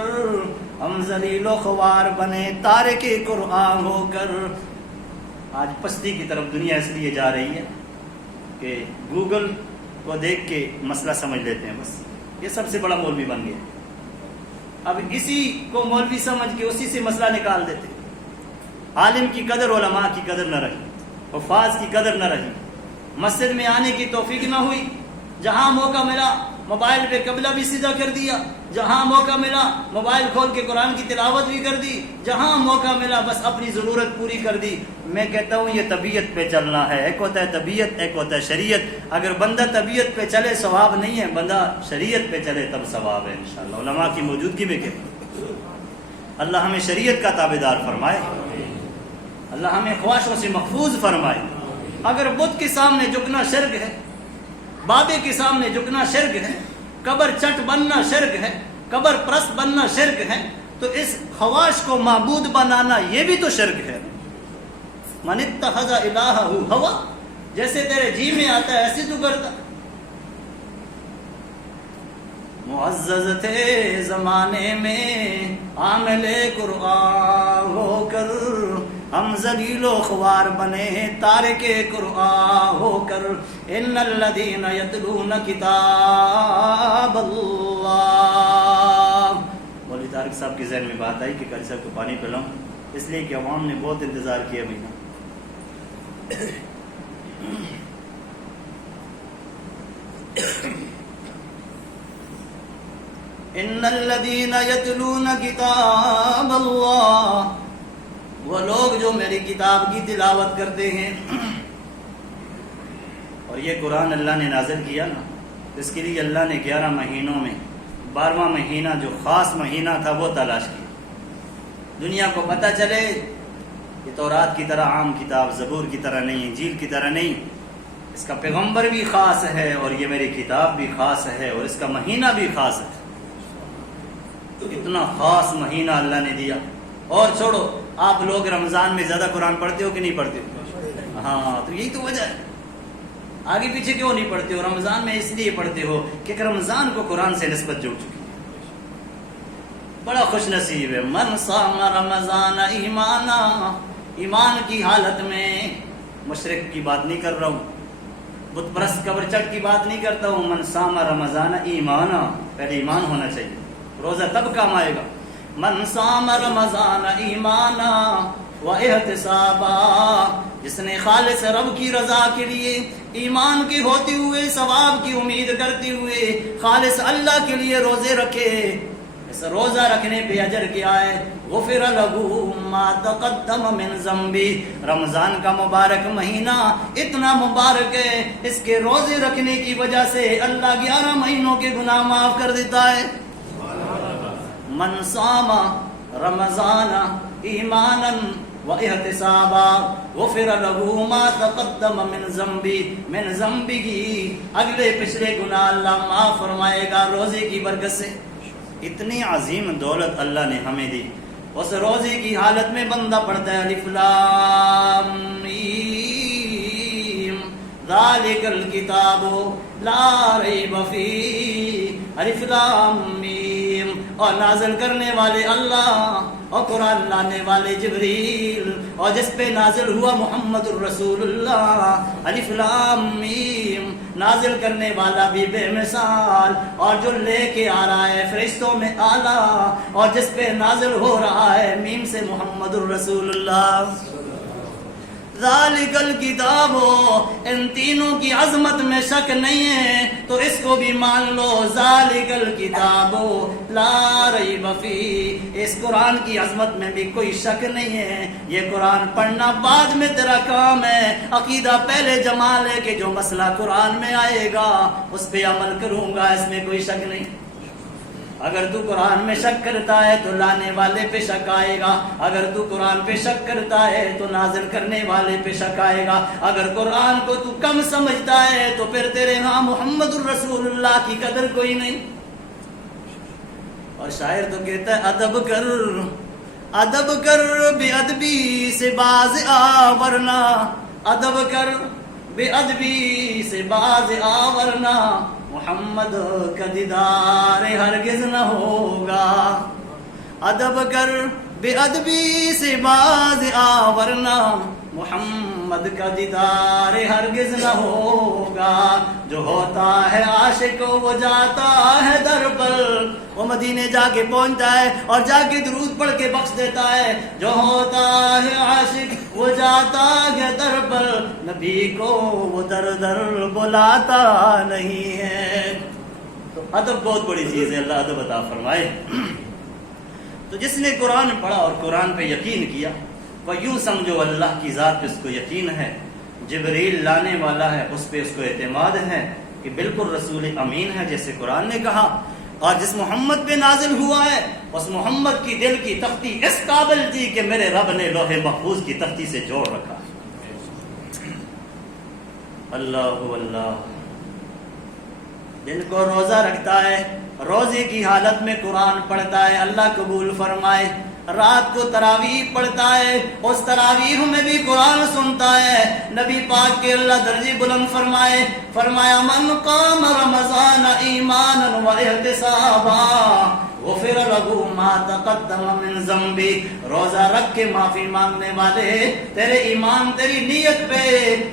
ہم ذلیل و خوار بنے تارک قرآن ہو کر۔ آج پستی کی طرف دنیا اس لیے جا رہی ہے کہ گوگل کو دیکھ کے مسئلہ سمجھ لیتے ہیں، بس یہ سب سے بڑا مولوی بن گیا۔ اب اسی کو مولوی سمجھ کے اسی سے مسئلہ نکال دیتے۔ عالم کی قدر علماء کی قدر نہ رہی، حفاظ کی قدر نہ رہی، مسجد میں آنے کی توفیق نہ ہوئی، جہاں موقع ملا موبائل پہ قبلہ بھی سیدھا کر دیا، جہاں موقع ملا موبائل کھول کے قرآن کی تلاوت بھی کر دی، جہاں موقع ملا بس اپنی ضرورت پوری کر دی۔ میں کہتا ہوں یہ طبیعت پہ چلنا ہے، ایک ہوتا ہے طبیعت، ایک ہوتا ہے شریعت۔ اگر بندہ طبیعت پہ چلے ثواب نہیں ہے، بندہ شریعت پہ چلے تب ثواب ہے انشاءاللہ۔ علماء کی موجودگی میں کہتا ہوں اللہ ہمیں شریعت کا تابعدار فرمائے، اللہ ہمیں خواہشوں سے محفوظ فرمائے۔ اگر بت کے سامنے جھکنا شرک ہے، بابے کے سامنے جھکنا شرک ہے، قبر چٹ بننا شرک ہے، قبر پرست بننا شرک ہے، تو اس خواہش کو معبود بنانا یہ بھی تو شرک ہے۔ من اتخذ الہہ ہوا، جیسے تیرے جی میں آتا ہے ایسے تو کرتا۔ معزز تھے زمانے میں عامل قرآن ہو کر، ہم ذلیل و خوار بنے تارک قرآن ہو کر۔ ان الذین یتلون کتاب اللہ۔ مولوی طارق صاحب کے ذہن میں بات آئی کہ قاری صاحب کو پانی پلاؤں، اس لیے کہ عوام نے بہت انتظار کیا مہینہ۔ ان الذین یتلون کتاب اللہ، وہ لوگ جو میری کتاب کی تلاوت کرتے ہیں۔ اور یہ قرآن اللہ نے نازل کیا نا، اس کے لیے اللہ نے 11 مہینوں میں 12واں مہینہ جو خاص مہینہ تھا وہ تلاش کیا۔ دنیا کو پتہ چلے کہ تورات کی طرح عام کتاب، زبور کی طرح نہیں، انجیل کی طرح نہیں، اس کا پیغمبر بھی خاص ہے اور یہ میری کتاب بھی خاص ہے اور اس کا مہینہ بھی خاص ہے۔ تو اتنا خاص مہینہ اللہ نے دیا۔ اور چھوڑو، آپ لوگ رمضان میں زیادہ قرآن پڑھتے ہو کہ نہیں پڑھتے ہو؟ ہاں، تو یہی تو وجہ ہے۔ آگے پیچھے کیوں نہیں پڑھتے ہو؟ رمضان میں اس لیے پڑھتے ہو کہ رمضان کو قرآن سے نسبت جوڑ چکی ہے۔ بڑا خوش نصیب ہے من صام رمضان ایمانا، ایمان کی حالت میں، مشرک کی بات نہیں کر رہا ہوں، بت پرست قبر چٹ کی بات نہیں کرتا ہوں۔ من صام رمضان ایمانا، پہلے ایمان ہونا چاہیے، روزہ تب کام آئے گا۔ من صام رمضان ایمانا و احتسابا، جس نے خالص رب کی رضا کے لیے، ایمان کے ہوتے ہوئے، ثواب کی امید کرتے ہوئے خالص اللہ کے لیے روزے رکھے، اس روزہ رکھنے پہ اجر کیا ہے؟ غفر لہ ما تقدم من ذنبی۔ رمضان کا مبارک مہینہ اتنا مبارک ہے، اس کے روزے رکھنے کی وجہ سے اللہ 11 مہینوں کے گناہ معاف کر دیتا ہے۔ من صام رمضان ایمانا و احتسابا غفر له ما تقدم من ذنبه، اگلے پچھلے گناہ اللہ معاف فرمائے گا روزے کی برکت سے۔ اتنی عظیم دولت اللہ نے ہمیں دی، اس روزے کی حالت میں بندہ پڑھتا ہے الف لام میم ذالک الکتاب لا ریب فیہ، الف لام میم، اور نازل کرنے والے اللہ اور قرآن لانے والے جبریل، اور جس پہ نازل ہوا محمد الرسول اللہ، الف لام میم، نازل کرنے والا بھی بے مثال، اور جو لے کے آ رہا ہے فرشتوں میں اعلیٰ، اور جس پہ نازل ہو رہا ہے میم سے محمد الرسول اللہ۔ ذالک الکتاب، ان تینوں کی عظمت میں شک نہیں ہے تو اس کو بھی مان لو، ذالک الکتاب لا ریب فیہ، اس قرآن کی عظمت میں بھی کوئی شک نہیں ہے۔ یہ قرآن پڑھنا بعد میں تیرا کام ہے، عقیدہ پہلے جما لے کہ جو مسئلہ قرآن میں آئے گا اس پہ عمل کروں گا، اس میں کوئی شک نہیں۔ اگر تو قرآن میں شک کرتا ہے تو لانے والے پہ شک آئے گا، اگر تو قرآن پہ شک کرتا ہے تو نازل کرنے والے پہ شک آئے گا، اگر قرآن کو تو کم سمجھتا ہے تو پھر تیرے ہاں محمد الرسول اللہ کی قدر کوئی نہیں۔ اور شاعر تو کہتا ہے ادب کر بے ادبی سے باز آ ورنہ، ادب کر بے ادبی سے باز آ ورنہ محمد کا دیدار ہرگز نہ ہوگا، ادب کر بے ادبی سے باز آ ورنہ محمد کا دیدار ہرگز نہ ہوگا، جو ہوتا ہے عاشق وہ جاتا ہے در پر، وہ مدینے جا کے پہنچتا ہے اور جا کے درود پڑھ کے بخش دیتا ہے، جو ہوتا ہے عاشق وہ جاتا ہے در پر، نبی کو وہ در در بلاتا نہیں ہے۔ تو ادب بہت بڑی چیز ہے، اللہ ادب عطا فرمائے۔ تو جس نے قرآن پڑھا اور قرآن پہ یقین کیا، وہ یوں سمجھو اللہ کی ذات پہ اس کو یقین ہے، جبریل لانے والا ہے اس پہ اس کو اعتماد ہے کہ بالکل رسول امین ہے جیسے قرآن نے کہا، اور جس محمد پہ نازل ہوا ہے اس محمد کی دل کی تختی اس قابل تھی کہ میرے رب نے لوح محفوظ کی تختی سے جوڑ رکھا۔ اللہ اللہ، جن کو روزہ رکھتا ہے روزے کی حالت میں قرآن پڑھتا ہے اللہ قبول فرمائے، رات کو تراویح پڑھتا ہے اس تراویح میں بھی قرآن سنتا ہے، نبی پاک کے اللہ درجے بلند فرمایا من قام رمضان ایمانا و احتسابا غفر له ما تقدم من ذنبی، روزہ رکھ کے معافی مانگنے والے تیرے ایمان تیری نیت پہ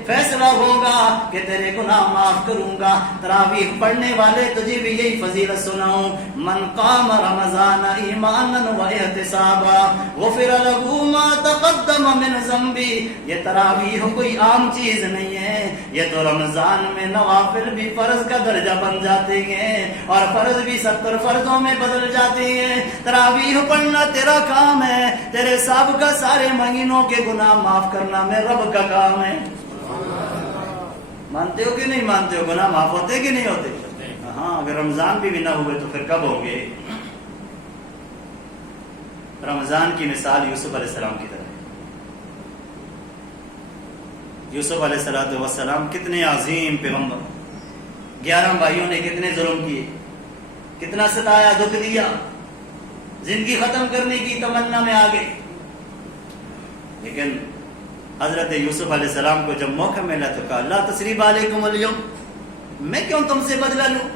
فیصلہ ہوگا کہ تیرے گناہ معاف کروں گا۔ تراویح پڑھنے والے تجھے بھی یہی فضیلت سناؤں، من قام رمضان ایمانا و احتسابا غفر له ما تقدم من ذنبی۔ یہ تراویح کوئی عام چیز نہیں ہے، یہ تو رمضان میں نوافل بھی فرض کا درجہ بن جاتے ہیں اور فرض بھی 70 فرضوں میں بدل جاتے ہیں۔ تراویح پڑھنا تیرا کام ہے، تیرے سابقہ سارے مہینوں کے گناہ معاف کرنا میں رب کا کام ہے۔ مانتے ہو کہ نہیں مانتے ہو؟ گناہ معاف ہوتے کہ نہیں ہوتے؟ ہاں، اگر رمضان بھی نہ ہوئے تو پھر کب ہوں گے؟ رمضان کی مثال یوسف علیہ السلام کی طرح، یوسف علیہ السلام کتنے عظیم پیغمبر، 11 بھائیوں نے کتنے ظلم کیے، کتنا ستایا، دکھ دیا، زندگی ختم کرنے کی تمنا میں آ گئے، لیکن حضرت یوسف علیہ السلام کو جب موقع ملا تو کہا لا تثریب علیکم اليوم، میں کیوں تم سے بدلہ لوں،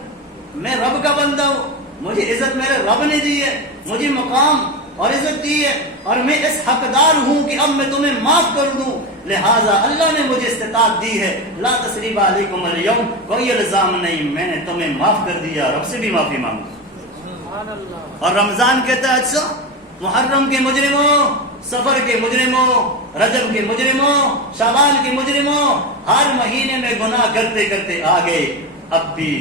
میں رب کا بندہ ہوں، مجھے عزت میرے رب نے دی ہے، مجھے مقام اور عزت دی ہے اور میں اس حقدار ہوں کہ اب میں تمہیں معاف کر دوں، لہٰذا اللہ نے مجھے استطاعت دی ہے، لا تثریب علیکم اليوم، کوئی الزام نہیں، میں نے تمہیں معاف کر دیا، رب سے بھی معافی مانگو۔ اور رمضان کہتا ہے اچھا محرم کے مجرموں، سفر کے مجرموں، رجب کے مجرموں، شعبان کے مجرموں، ہر مہینے میں گناہ کرتے کرتے آ گئے، اب بھی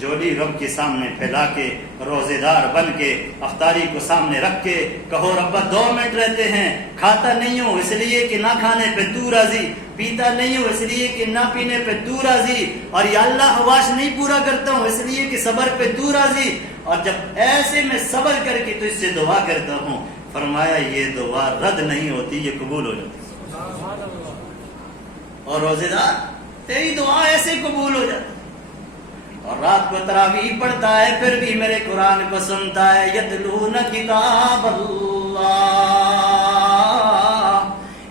جولی رب کے سامنے پھیلا کے روزے دار بن کے افطاری کو سامنے رکھ کے کہو ربا 2 منٹ رہتے ہیں، کھاتا نہیں ہوں اس لیے کہ نہ کھانے پہ تو راضی، پیتا نہیں ہوں اس لیے کہ نہ پینے پہ تو راضی، اور یا اللہ حواش نہیں پورا کرتا ہوں اس لیے کہ صبر پہ تو راضی، اور جب ایسے میں صبر کر کے تو اس سے دعا کرتا ہوں، فرمایا یہ دعا رد نہیں ہوتی، یہ قبول ہو جاتی، اور روزے دار تیری دعا ایسے قبول ہو جاتی، اور رات کو تراویح پڑھتا ہے پھر بھی میرے قرآن کو سنتا ہے، یتلون کتاب اللہ،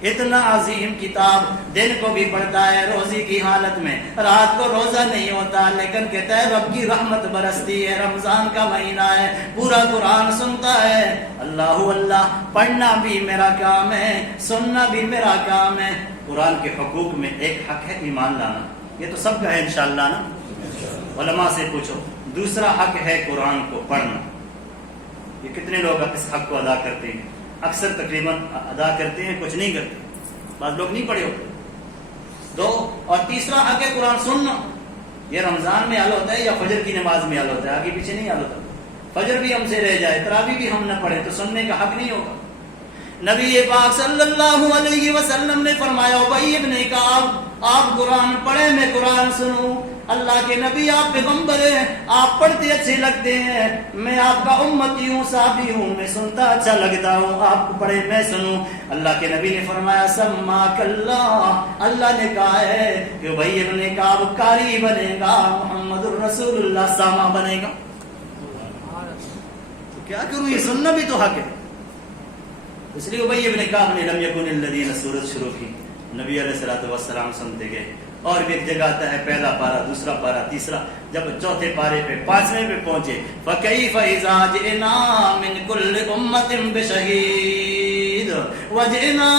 اتنا عظیم کتاب، دن کو بھی پڑھتا ہے روزے کی حالت میں، رات کو روزہ نہیں ہوتا لیکن کہتا ہے رب کی رحمت برستی ہے، رمضان کا مہینہ ہے، پورا قرآن سنتا ہے، اللہ اللہ، پڑھنا بھی میرا کام ہے، سننا بھی میرا کام ہے۔ قرآن کے حقوق میں ایک حق ہے ایمان لانا، یہ تو سب کا ہے انشاءاللہ نا، علماء سے پوچھو۔ دوسرا حق ہے قرآن کو پڑھنا، یہ کتنے لوگ اس حق کو ادا کرتے ہیں؟ اکثر تقریباً ادا کرتے ہیں، کچھ نہیں کرتے، بعض لوگ نہیں پڑھے ہوتے۔ 2 اور تیسرا حق ہے قرآن سننا، یہ رمضان میں حل ہوتا ہے یا فجر کی نماز میں حل ہوتا ہے، آگے پیچھے نہیں حل ہوتا، فجر بھی ہم سے رہ جائے، تراویح بھی ہم نہ پڑھے تو سننے کا حق نہیں ہوگا۔ نبی پاک صلی اللہ علیہ وسلم نے فرمایا ابی ابن کعب آپ قرآن پڑھیں میں قرآن سنوں، اللہ کے نبی آپ پیغمبر ہیں، آپ پڑھتے اچھے لگتے ہیں، میں آپ کا امتی ہوں، صحابی ہوں، میں سنتا اچھا لگتا ہوں، آپ پڑھے میں سنوں۔ اللہ کے نبی نے فرمایا سماک اللہ، اللہ نے کہا ہے کہ بھائی ابن کعب قاری بنے گا، محمد الرسول اللہ سامع بنے گا۔ کیا کروں، یہ سننا بھی تو حق ہے. اس لیے ابی ابن کعب نے لم یکن الذین سورت شروع کی، نبی علیہ الصلوۃ والسلام سنتے گئے. اور بھی ایک جگہ آتا ہے پہلا پارا، دوسرا پارا، تیسرا، جب چوتھے پارے پہ 5ویں پہ پہنچے فَكَيْفَ إِذَا جِئْنَا مِنْ كُلِّ أُمَّةٍ بِشَهِيدٍ وَجِئْنَا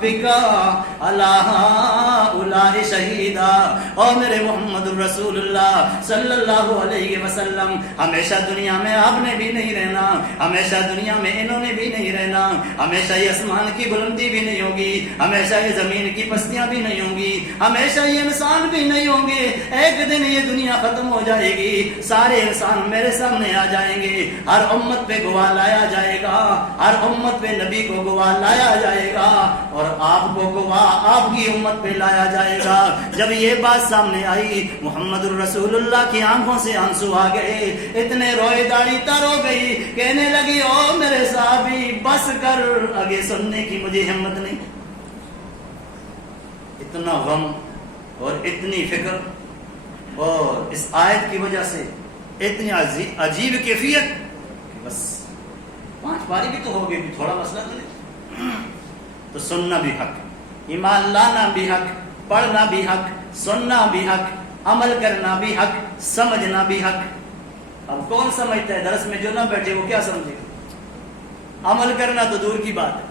بِكَ عَلَىٰ هَٰؤُلَاءِ شَهِيدًا. اور میرے محمد الرسول اللہ صلی اللہ علیہ وسلم، ہمیشہ دنیا میں آپ نے بھی نہیں رہنا، ہمیشہ دنیا میں انہوں نے بھی نہیں رہنا، ہمیشہ یہ آسمان کی بلندی بھی نہیں ہوگی، ہمیشہ یہ زمین کی پستیاں بھی نہیں ہوں گی، ہمیشہ یہ انسان بھی نہیں ہوں گے. ایک دن یہ دنیا ختم ہو جائے گی، سارے انسان میرے سامنے آ جائیں گے، ہر امت پہ گواہ لایا جائے گا، ہر امت پہ نبی کو گواہ لایا جائے گا، اور آپ کو گواہ آپ کی امت پہ لایا جائے گا. جب یہ بات سامنے آئی محمد الرسول اللہ کی آنکھوں سے آنسو آ گئے، اتنے روئے، داڑھی تر ہو گئی، کہنے لگی او میرے صحابی بس کر، آگے سننے کی مجھے ہمت نہیں. اتنا غم اور اتنی فکر، اور اس آیت کی وجہ سے اتنی عجیب کیفیت، بس 5 پاری بھی تو ہوگی، تھوڑا مسئلہ تو نہیں. تو سننا بھی حق، ایمان لانا بھی حق، پڑھنا بھی حق، سننا بھی حق، عمل کرنا بھی حق، سمجھنا بھی حق. اب کون سمجھتا ہے؟ درس میں جو نہ بیٹھے وہ کیا سمجھے گا؟ عمل کرنا تو دور کی بات ہے.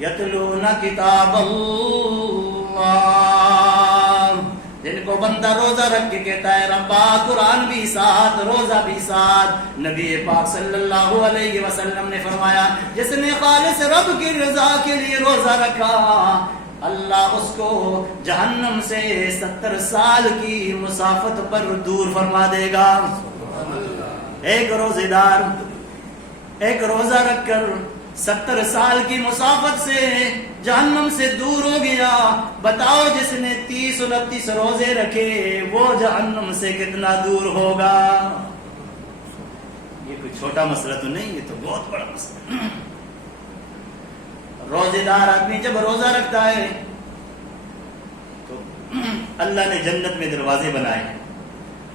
یتلون کتاب اللہ، جن کو بندہ روزہ رکھ کے کہتا ہے ربا قرآن بھی ساتھ، روزہ بھی ساتھ. نبی پاک صلی اللہ علیہ وسلم نے فرمایا جس نے خالص رب کی رضا کے لیے روزہ رکھا، اللہ اس کو جہنم سے 70 سال کی مسافت پر دور فرما دے گا. ایک روزے دار ایک روزہ رکھ کر 70 سال کی مسافت سے جہنم سے دور ہو گیا. بتاؤ جس نے 30-29 روزے رکھے وہ جہنم سے کتنا دور ہوگا؟ یہ کوئی چھوٹا مسئلہ تو نہیں، یہ تو بہت بڑا مسئلہ. روزے دار آدمی جب روزہ رکھتا ہے تو اللہ نے جنت میں دروازے بنائے ہیں.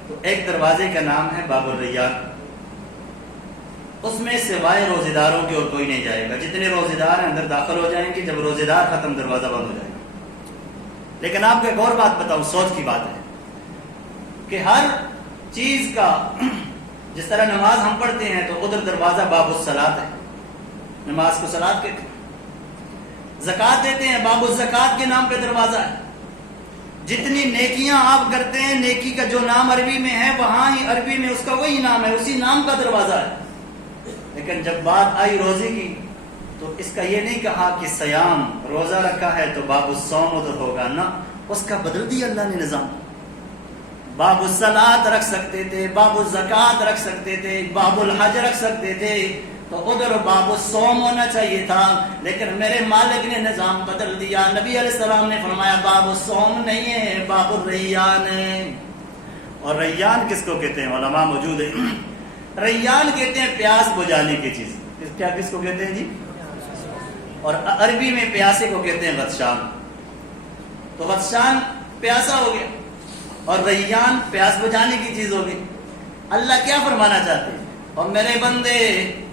تو ایک دروازے کا نام ہے باب الریان، اس میں سوائے روزے داروں کے اور کوئی نہیں جائے گا. جتنے روزے دار ہیں اندر داخل ہو جائیں گے، جب روزے دار ختم دروازہ بند ہو جائے گا. لیکن آپ کو ایک اور بات بتاؤں، سوچ کی بات ہے کہ ہر چیز کا، جس طرح نماز ہم پڑھتے ہیں تو ادھر دروازہ باب الصلاۃ ہے، نماز کو صلاۃ کہتے ہیں. زکوٰۃ دیتے ہیں، باب الزکوٰۃ کے نام پہ دروازہ ہے. جتنی نیکیاں آپ کرتے ہیں، نیکی کا جو نام عربی میں ہے وہاں ہی عربی میں اس کا وہی نام ہے، اسی نام کا دروازہ ہے. لیکن جب بات آئی روزے کی تو اس کا یہ نہیں کہا کہ سیام، روزہ رکھا ہے تو باب الصوم ادھر ہوگا، نہ، اس کا بدل دیا اللہ نے نظام. باب الصلاۃ رکھ سکتے تھے، باب الزکوٰۃ رکھ سکتے تھے، باب الحج رکھ سکتے تھے، تو ادھر باب الصوم ہونا چاہیے تھا. لیکن میرے مالک نے نظام بدل دیا. نبی علیہ السلام نے فرمایا باب الصوم نہیں ہے، باب الریان ہے. اور ریان کس کو کہتے ہیں؟ علماء موجود ہیں. ریان کہتے ہیں پیاس بجھانے کی چیز. کیا کس کو کہتے ہیں جی؟ اور عربی میں پیاسے کو کہتے ہیں غطشان. تو غطشان پیاسا ہو گیا اور ریان پیاس بجھانے کی چیز ہو گئی. اللہ کیا فرمانا چاہتے ہیں؟ اور میرے بندے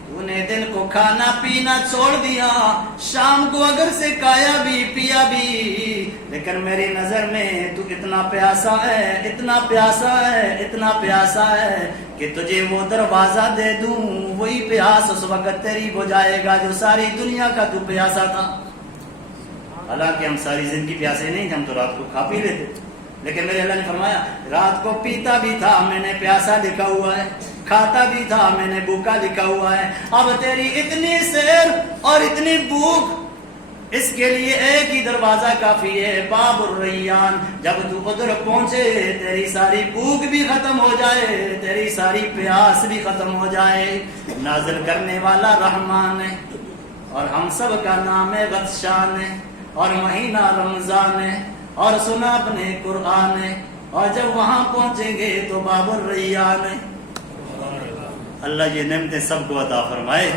تو نے دن کو کھانا پینا چھوڑ دیا، شام کو اگر سے کھایا بھی پیا بھی، لیکن میری نظر میں تو اتنا پیاسا ہے، اتنا پیاسا ہے، اتنا پیاسا ہے کہ تجھے وہ دروازہ دے دوں، وہی پیاس اس وقت تیری ہو جائے گا جو ساری دنیا کا تو پیاسا تھا. حالانکہ ہم ساری زندگی پیاسے نہیں تھے، ہم تو رات کو کھا پی لیتے، لیکن میرے اللہ نے فرمایا رات کو پیتا بھی تھا میں نے پیاسا لکھا ہوا ہے، کھاتا بھی تھا میں نے بھوکا لکھا ہوا ہے. اب تیری اتنی سیر اور اتنی بھوک، اس کے لیے ایک ہی دروازہ کافی ہے، باب الریان. جب تو ادھر پہنچے تیری ساری بھوک بھی ختم ہو جائے، تیری ساری پیاس بھی ختم ہو جائے. نازل کرنے والا رحمان ہے اور ہم سب کا نام ہے غطشان ہے، اور مہینہ رمضان ہے، اور سنا اپنے قرآن ہے، اور جب وہاں پہنچیں گے تو باب الریان ہے. اللہ یہ نعمتیں سب کو عطا فرمائے.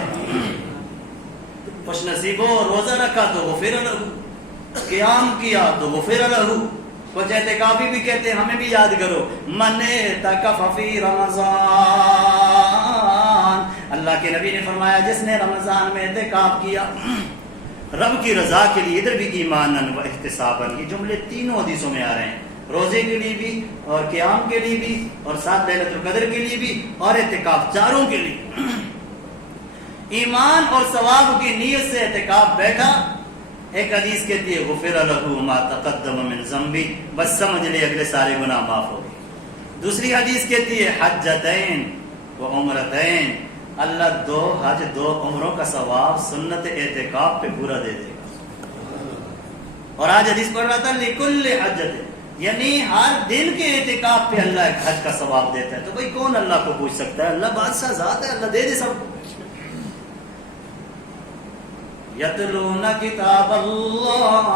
خوش نصیبو، روزہ رکھا تو غفر لہو، قیام کیا تو غفر لہو. کچھ اعتکافی بھی کہتے ہیں، ہمیں بھی یاد کرو، من اعتکف فی رمضان اللہ کے نبی نے فرمایا جس نے رمضان میں اعتکاف کیا رب کی رضا کے لیے، ادھر بھی ایمانن و احتسابن، یہ جملے تینوں حدیثوں میں آ رہے ہیں، روزے کے لیے بھی اور قیام کے لیے بھی اور ساتھ لیلۃ القدر کے لیے بھی اور اعتکاف، چاروں کے لیے ایمان اور ثواب کی نیت سے اعتکاف بیٹھا، ایک حدیث کہتی ہے غفر لہ ما تقدم من ذنبی، بس سمجھ لے اگلے سارے گناہ معاف ہو گئے۔ دوسری حدیث کہتی ہے حجتین و عمرتین، اللہ 2 حج 2 عمروں کا ثواب سنت اعتکاف پہ پورا دے دے گا۔ اور آج حدیث پڑھ رہا تھا لکل حجت، یعنی ہر دن کے اعتکاف پہ اللہ ایک حج کا ثواب دیتا ہے۔ تو بھئی کون اللہ کو پوچھ سکتا ہے؟ اللہ بادشاہ ذات ہے، اللہ دے دے سب کو۔ یتلون کتاب اللہ،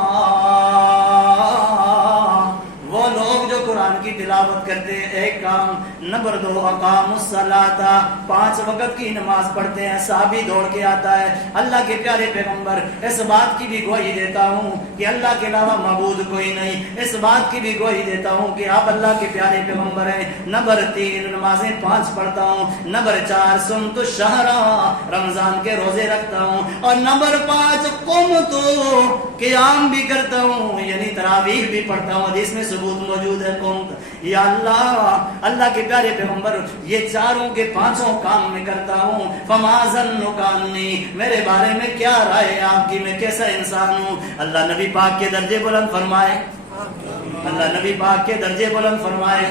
وہ لوگ جو قرآن کی تلاوت کرتے ہیں، ایک کام۔ نمبر 2 اقاموا الصلاۃ، 5 وقت کی نماز پڑھتے ہیں۔ صحابی دوڑ کے آتا ہے، اللہ کے پیارے پیغمبر اس بات کی بھی گواہی دیتا ہوں کہ اللہ کے علاوہ معبود کوئی نہیں، اس بات کی بھی گواہی دیتا ہوں کہ آپ اللہ کے پیارے پیغمبر ہیں۔ نمبر 3 نمازیں 5 پڑھتا ہوں۔ نمبر 4 صمت الشہر، رمضان کے روزے رکھتا ہوں۔ اور نمبر 5 قمت، قیام بھی کرتا ہوں، یعنی تراویح بھی پڑھتا ہوں۔ حدیث میں ثبوت موجود ہے قمت، یا اللہ کے پیارے پیغمبر یہ چاروں کے 5 کام میں کرتا ہوں۔ فما ظنک انی، میرے بارے میں کیا رائے آپ کی، میں کیسا انسان ہوں؟ اللہ نبی پاک کے درجے بلند فرمائے، اللہ نبی پاک کے درجے بلند فرمائے،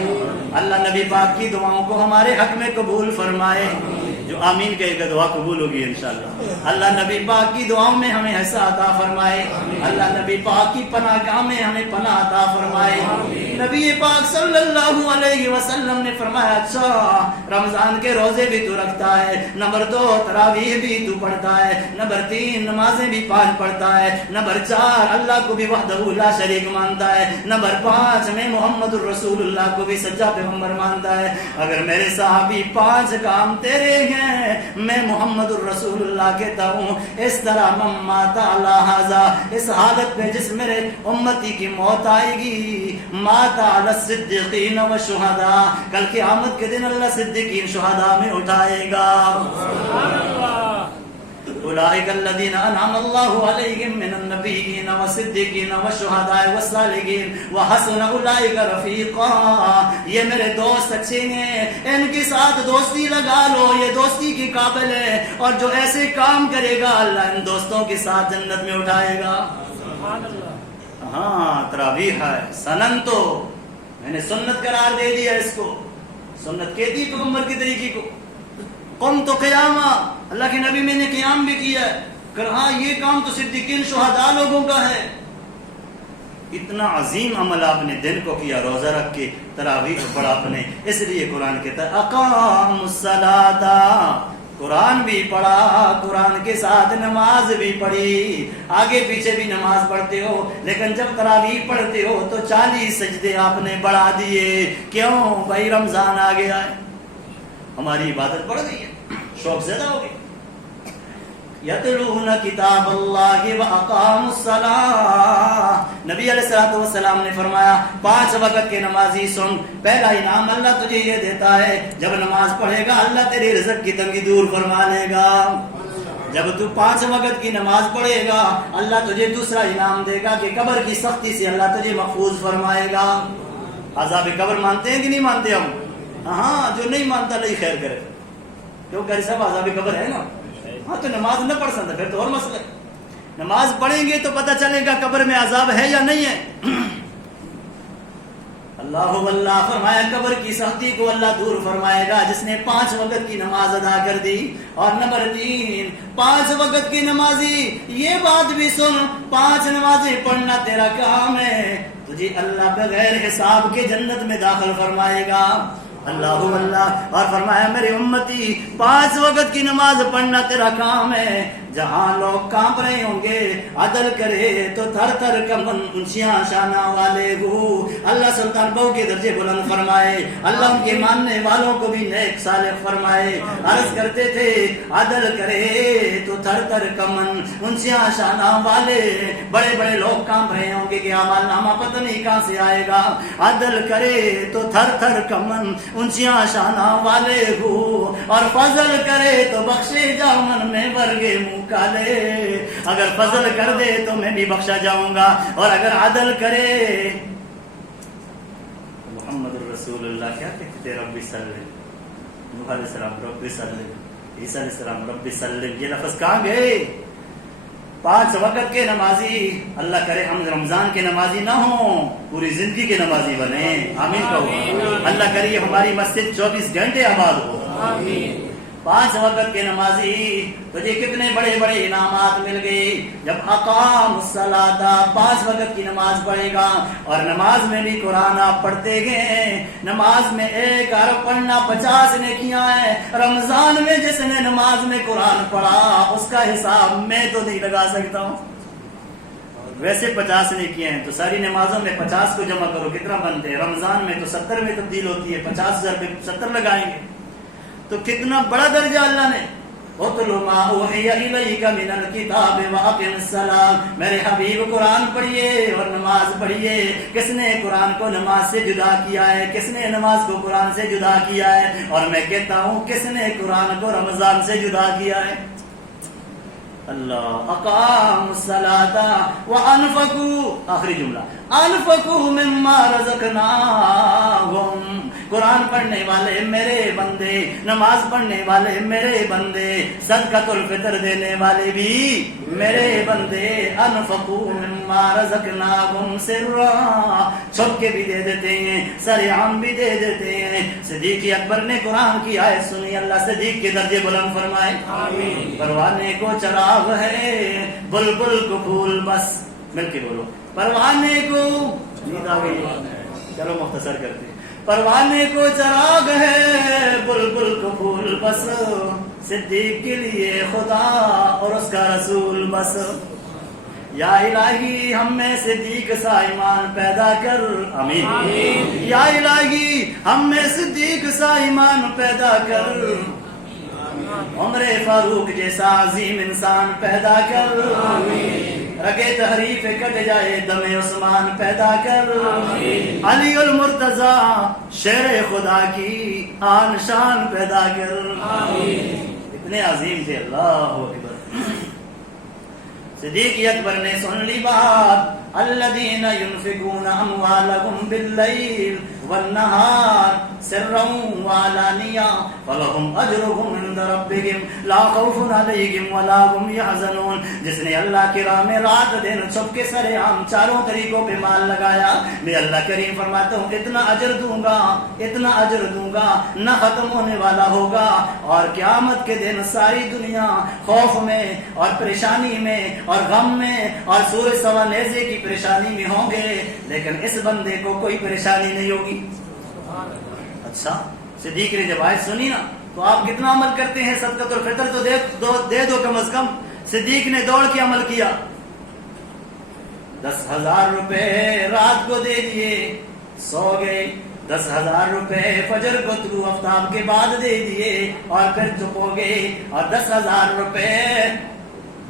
اللہ نبی پاک کی دعاؤں کو ہمارے حق میں قبول فرمائے۔ جو آمین کہے گا دعا قبول ہوگی انشاءاللہ۔ اللہ نبی پاک کی دعاؤں میں ہمیں حصہ عطا فرمائے، اللہ نبی پاک کی پناہ گاہ میں ہمیں پناہ عطا فرمائے۔ نبی پاک صلی اللہ علیہ وسلم نے فرمایا اچھا رمضان کے روزے بھی تو رکھتا ہے، نمبر 2 تراویح بھی تو پڑھتا ہے، نمبر 3 نمازیں بھی 5 پڑھتا ہے، نمبر 4 اللہ کو بھی وحدہ لا شریک مانتا ہے، نمبر 5 میں محمد الرسول اللہ کو بھی سچا پیغمبر مانتا ہے۔ اگر میرے صحابی 5 کام تیرے ہیں، میں محمد الرسول اللہ کہتا ہوں اس طرح من مات علی ھذا، اس حالت میں جس میرے امتی کی موت آئے گی، مات علی الصدیقین والشہداء، کل قیامت کے دن اللہ صدیقین شہداء میں اٹھائے گا۔ اولئک الذین انعم اللہ علیہم من النبیین والصدیقین والشہداء والصالحین وحسن اولئک رفیقا، یہ میرے دوست اچھے ہیں، ان کے ساتھ دوستی لگا لو، یہ دوستی کی قابل ہے، اور جو ایسے کام کرے گا اللہ ان دوستوں کے ساتھ جنت میں اٹھائے گا۔ ہاں تراویح ہے، سنن تو میں نے سنت قرار دے دیا، اس کو سنت کہتی پیغمبر کے طریقے کو۔ قم تو قیامہ، اللہ کے نبی میں نے قیام بھی کیا ہے، کہا یہ کام تو صدیقین شہداء لوگوں کا ہے۔ اتنا عظیم عمل آپ نے دن کو کیا، روزہ رکھ کے تراویح پڑھا آپ نے، اس لیے قرآن کہتا ہے اقام الصلاۃ، قرآن بھی پڑھا، قرآن کے ساتھ نماز بھی پڑھی، آگے پیچھے بھی نماز پڑھتے ہو، لیکن جب تراویح پڑھتے ہو تو 40 سجدے آپ نے بڑھا دیے۔ کیوں بھائی؟ رمضان آ گیا ہے، ہماری عبادت بڑھ گئی ہے، شوق زیادہ ہو گئی۔ یتلون کتاب اللہ واقاموا الصلاۃ، نبی علیہ الصلوۃ والسلام نے فرمایا 5 وقت کے نمازی سن، پہلا انعام اللہ تجھے یہ دیتا ہے جب نماز پڑھے گا اللہ تیری رزق کی تنگی دور فرما لے گا۔ جب تو 5 وقت کی نماز پڑھے گا اللہ تجھے دوسرا انعام دے گا کہ قبر کی سختی سے اللہ تجھے محفوظ فرمائے گا۔ عذاب قبر مانتے ہیں کہ نہیں مانتے ہم؟ ہاں، جو نہیں مانتا اللہ خیر کرے، کیونکہ سب عذاب قبر ہے نا۔ ہاں تو نماز نہ پڑھ سکتا پھر تو اور مسئلہ ہے، نماز پڑھیں گے تو پتہ چلے گا قبر میں عذاب ہے یا نہیں ہے۔ اللہ واللہ فرمایا قبر کی سختی کو اللہ دور فرمائے گا جس نے 5 وقت کی نماز ادا کر دی۔ اور نمبر 3 5 وقت کی نمازی یہ بات بھی سن، 5 نمازیں پڑھنا تیرا کام ہے، تجھے اللہ بغیر حساب کے جنت میں داخل فرمائے گا۔ اللہ واللہ، اور فرمایا میرے امتی 5 وقت کی نماز پڑھنا تیرا کام ہے، جہاں لوگ کانپ رہے ہوں گے عدل کرے تو تھر تھر کمن اونچیاں شانہ والے ہو. اللہ سلطان بہو کے درجے بلند فرمائے, اللہ ان کے ماننے والوں کو بھی نیک صالح فرمائے. عرض کرتے تھے عدل کرے تو تھر تھر کمن اونچیاں شانہ والے, بڑے بڑے لوگ کانپ رہے ہوں گے کہ اعمال نامہ پتہ نہیں کہاں سے آئے گا. عدل کرے تو تھر تھر کمن اونچیاں شانہ والے ہو, اور فضل کرے تو بخشے جامن میں برگے منہ کالے. اگر فضل کر دے تو میں بھی بخشا جاؤں گا, اور اگر عدل کرے. محمد رسول اللہ کیا کہتے ربی سلم, نوح علیہ السلام ربی سلم, عیسیٰ علیہ السلام ربی سلم, یہ لفظ کہاں گئے؟ 5 وقت کے نمازی, اللہ کرے ہم رمضان کے نمازی نہ ہوں, پوری زندگی کے نمازی بنے. آمین کہو. اللہ کرے ہماری مسجد 24 گھنٹے آباد ہو. 5 وقت کے نمازی, تجھے کتنے بڑے بڑے انعامات مل گئے جب اقام الصلاۃ 5 وقت کی نماز پڑھے گا. اور نماز میں بھی قرآن آپ پڑھتے گئے, نماز میں 1 حرف پڑھنا 50 نیکیاں ہیں. رمضان میں جس نے نماز میں قرآن پڑھا اس کا حساب میں تو نہیں لگا سکتا ہوں. ویسے 50 نیکیاں ہیں تو ساری نمازوں میں 50 کو جمع کرو کتنا بنتے ہیں؟ رمضان میں تو 70 میں تبدیل ہوتی ہے, 50,000 پہ 70 لگائیں گے تو کتنا بڑا درجہ اللہ نے. اُتْلُ مَا أُوحِيَ إِلَيْكَ مِنَ الْكِتَابِ وَأَقِمِ الصَّلَاةَ, میرے حبیب قرآن پڑھیے اور نماز پڑھیے. کس نے قرآن کو نماز سے جدا کیا ہے؟ کس نے نماز کو قرآن سے جدا کیا ہے؟ اور میں کہتا ہوں کس نے قرآن کو رمضان سے جدا کیا ہے؟ اللہ. اقام الصلاۃ وانفقوا, آخری جملہ, انفقوا مما رزقناہم. قرآن پڑھنے والے میرے بندے, نماز پڑھنے والے میرے بندے, صدقۃ الفطر دینے والے بھی میرے بندے. انفقوا مما رزقناہم سرا, چھپ کے بھی دے دیتے ہیں, سرعام بھی دے دیتے ہیں. صدیق اکبر نے قرآن کی آیت سنی, اللہ صدیق کے درجے بلند فرمائے. آمین. پروانے کو چراغ ہے, بلبل کو پھول بس, مل کے بولو, پروانے کو, نیند آ گئی, چلو مختصر کرتے ہیں. پروانے کو چراغ ہے, بلبل کو پھول بس, صدیق کے لیے خدا اور اس کا رسول بس. یا الہی ہم میں صدیق سا ایمان پیدا کر. آمین. یا الہی ہم میں صدیق سا ایمان پیدا کر, عمر فاروق جیسا عظیم انسان پیدا کر. رگے تحریف کٹ جائے دم عثمان پیدا کر. علی المرتضی شیر خدا کی آن شان پیدا کر. اتنے عظیم تھے. اللہ اکبر. صدیق اکبر نے سن لی بات, الذین ينفقون اموالهم باللیل والنہار سرا وعلانیہ فلہم اجرهم عند ربهم لا خوف علیہم ولا هم يحزنون. جس نے اللہ کی راہ میں رات دن چھپ کے سر عام چاروں طریقوں پہ مال لگایا, میں اللہ کریم فرماتا ہوں اتنا اجر دوں گا, اتنا اجر دوں گا, نہ ختم ہونے والا ہوگا. اور قیامت کے دن ساری دنیا خوف میں اور پریشانی میں اور غم میں اور سورج سوا نیزے کی پریشانی میں ہوں گے, لیکن اس بندے کو کوئی پریشانی نہیں ہوگی. اچھا, صدیق نے جب آیت سنی نا تو آپ کتنا عمل کرتے ہیں؟ صدقۃ الفطر تو دے دو کم از کم. صدیق نے دوڑ کے عمل کیا, 10,000 روپے رات کو دے دیے, سو گئے. 10,000 روپے فجر کو طلوع آفتاب کے بعد دے دیے اور پھر چپ ہو گئے. اور 10,000 روپے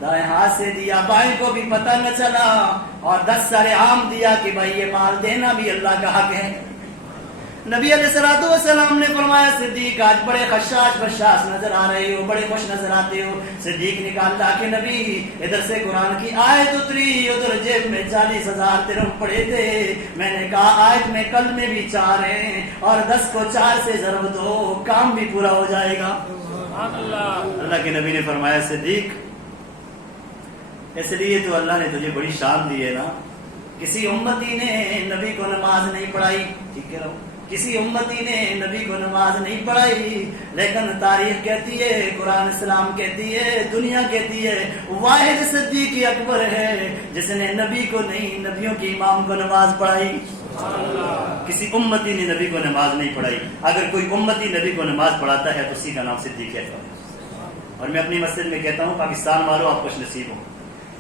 دائیں ہاتھ سے دیا, بائیں کو بھی پتہ نہ چلا, اور 10 سر عام دیا کہ بھائی یہ مال دینا بھی اللہ کا حق ہے. نبی علیہ الصلوۃ والسلام نے فرمایا صدیق آج بڑے خشاش بشاش نظر آ رہے ہو, بڑے خوش نظر آتے ہو. صدیق نے کہا اللہ کے نبی ادھر سے قرآن کی آیت اتری, ادھر جیب میں 40,000 درہم پڑے تھے. میں نے کہا آیت میں کل میں بھی 4 ہیں, اور 10 کو 4 سے ضرب دو, کام بھی پورا ہو جائے گا. اللہ کے نبی نے فرمایا صدیق اس لیے تو اللہ نے تجھے بڑی شان دی ہے نا. کسی امتی نے نبی کو نماز نہیں پڑھائی, ٹھیک ہے, کسی امتی نے نبی کو نماز نہیں پڑھائی, لیکن تاریخ کہتی ہے, قرآن اسلام کہتی ہے, دنیا کہتی ہے واحد صدیق اکبر ہے جس نے نبی کو نہیں نبیوں کے امام کو نماز پڑھائی. کسی امتی نے نبی کو نماز نہیں پڑھائی. اگر کوئی امتی نبی کو نماز پڑھاتا ہے تو اسی کا نام صدیق اکبر ہے. اور میں اپنی مسجد میں کہتا ہوں پاکستان والوں آپ خوش نصیب ہو.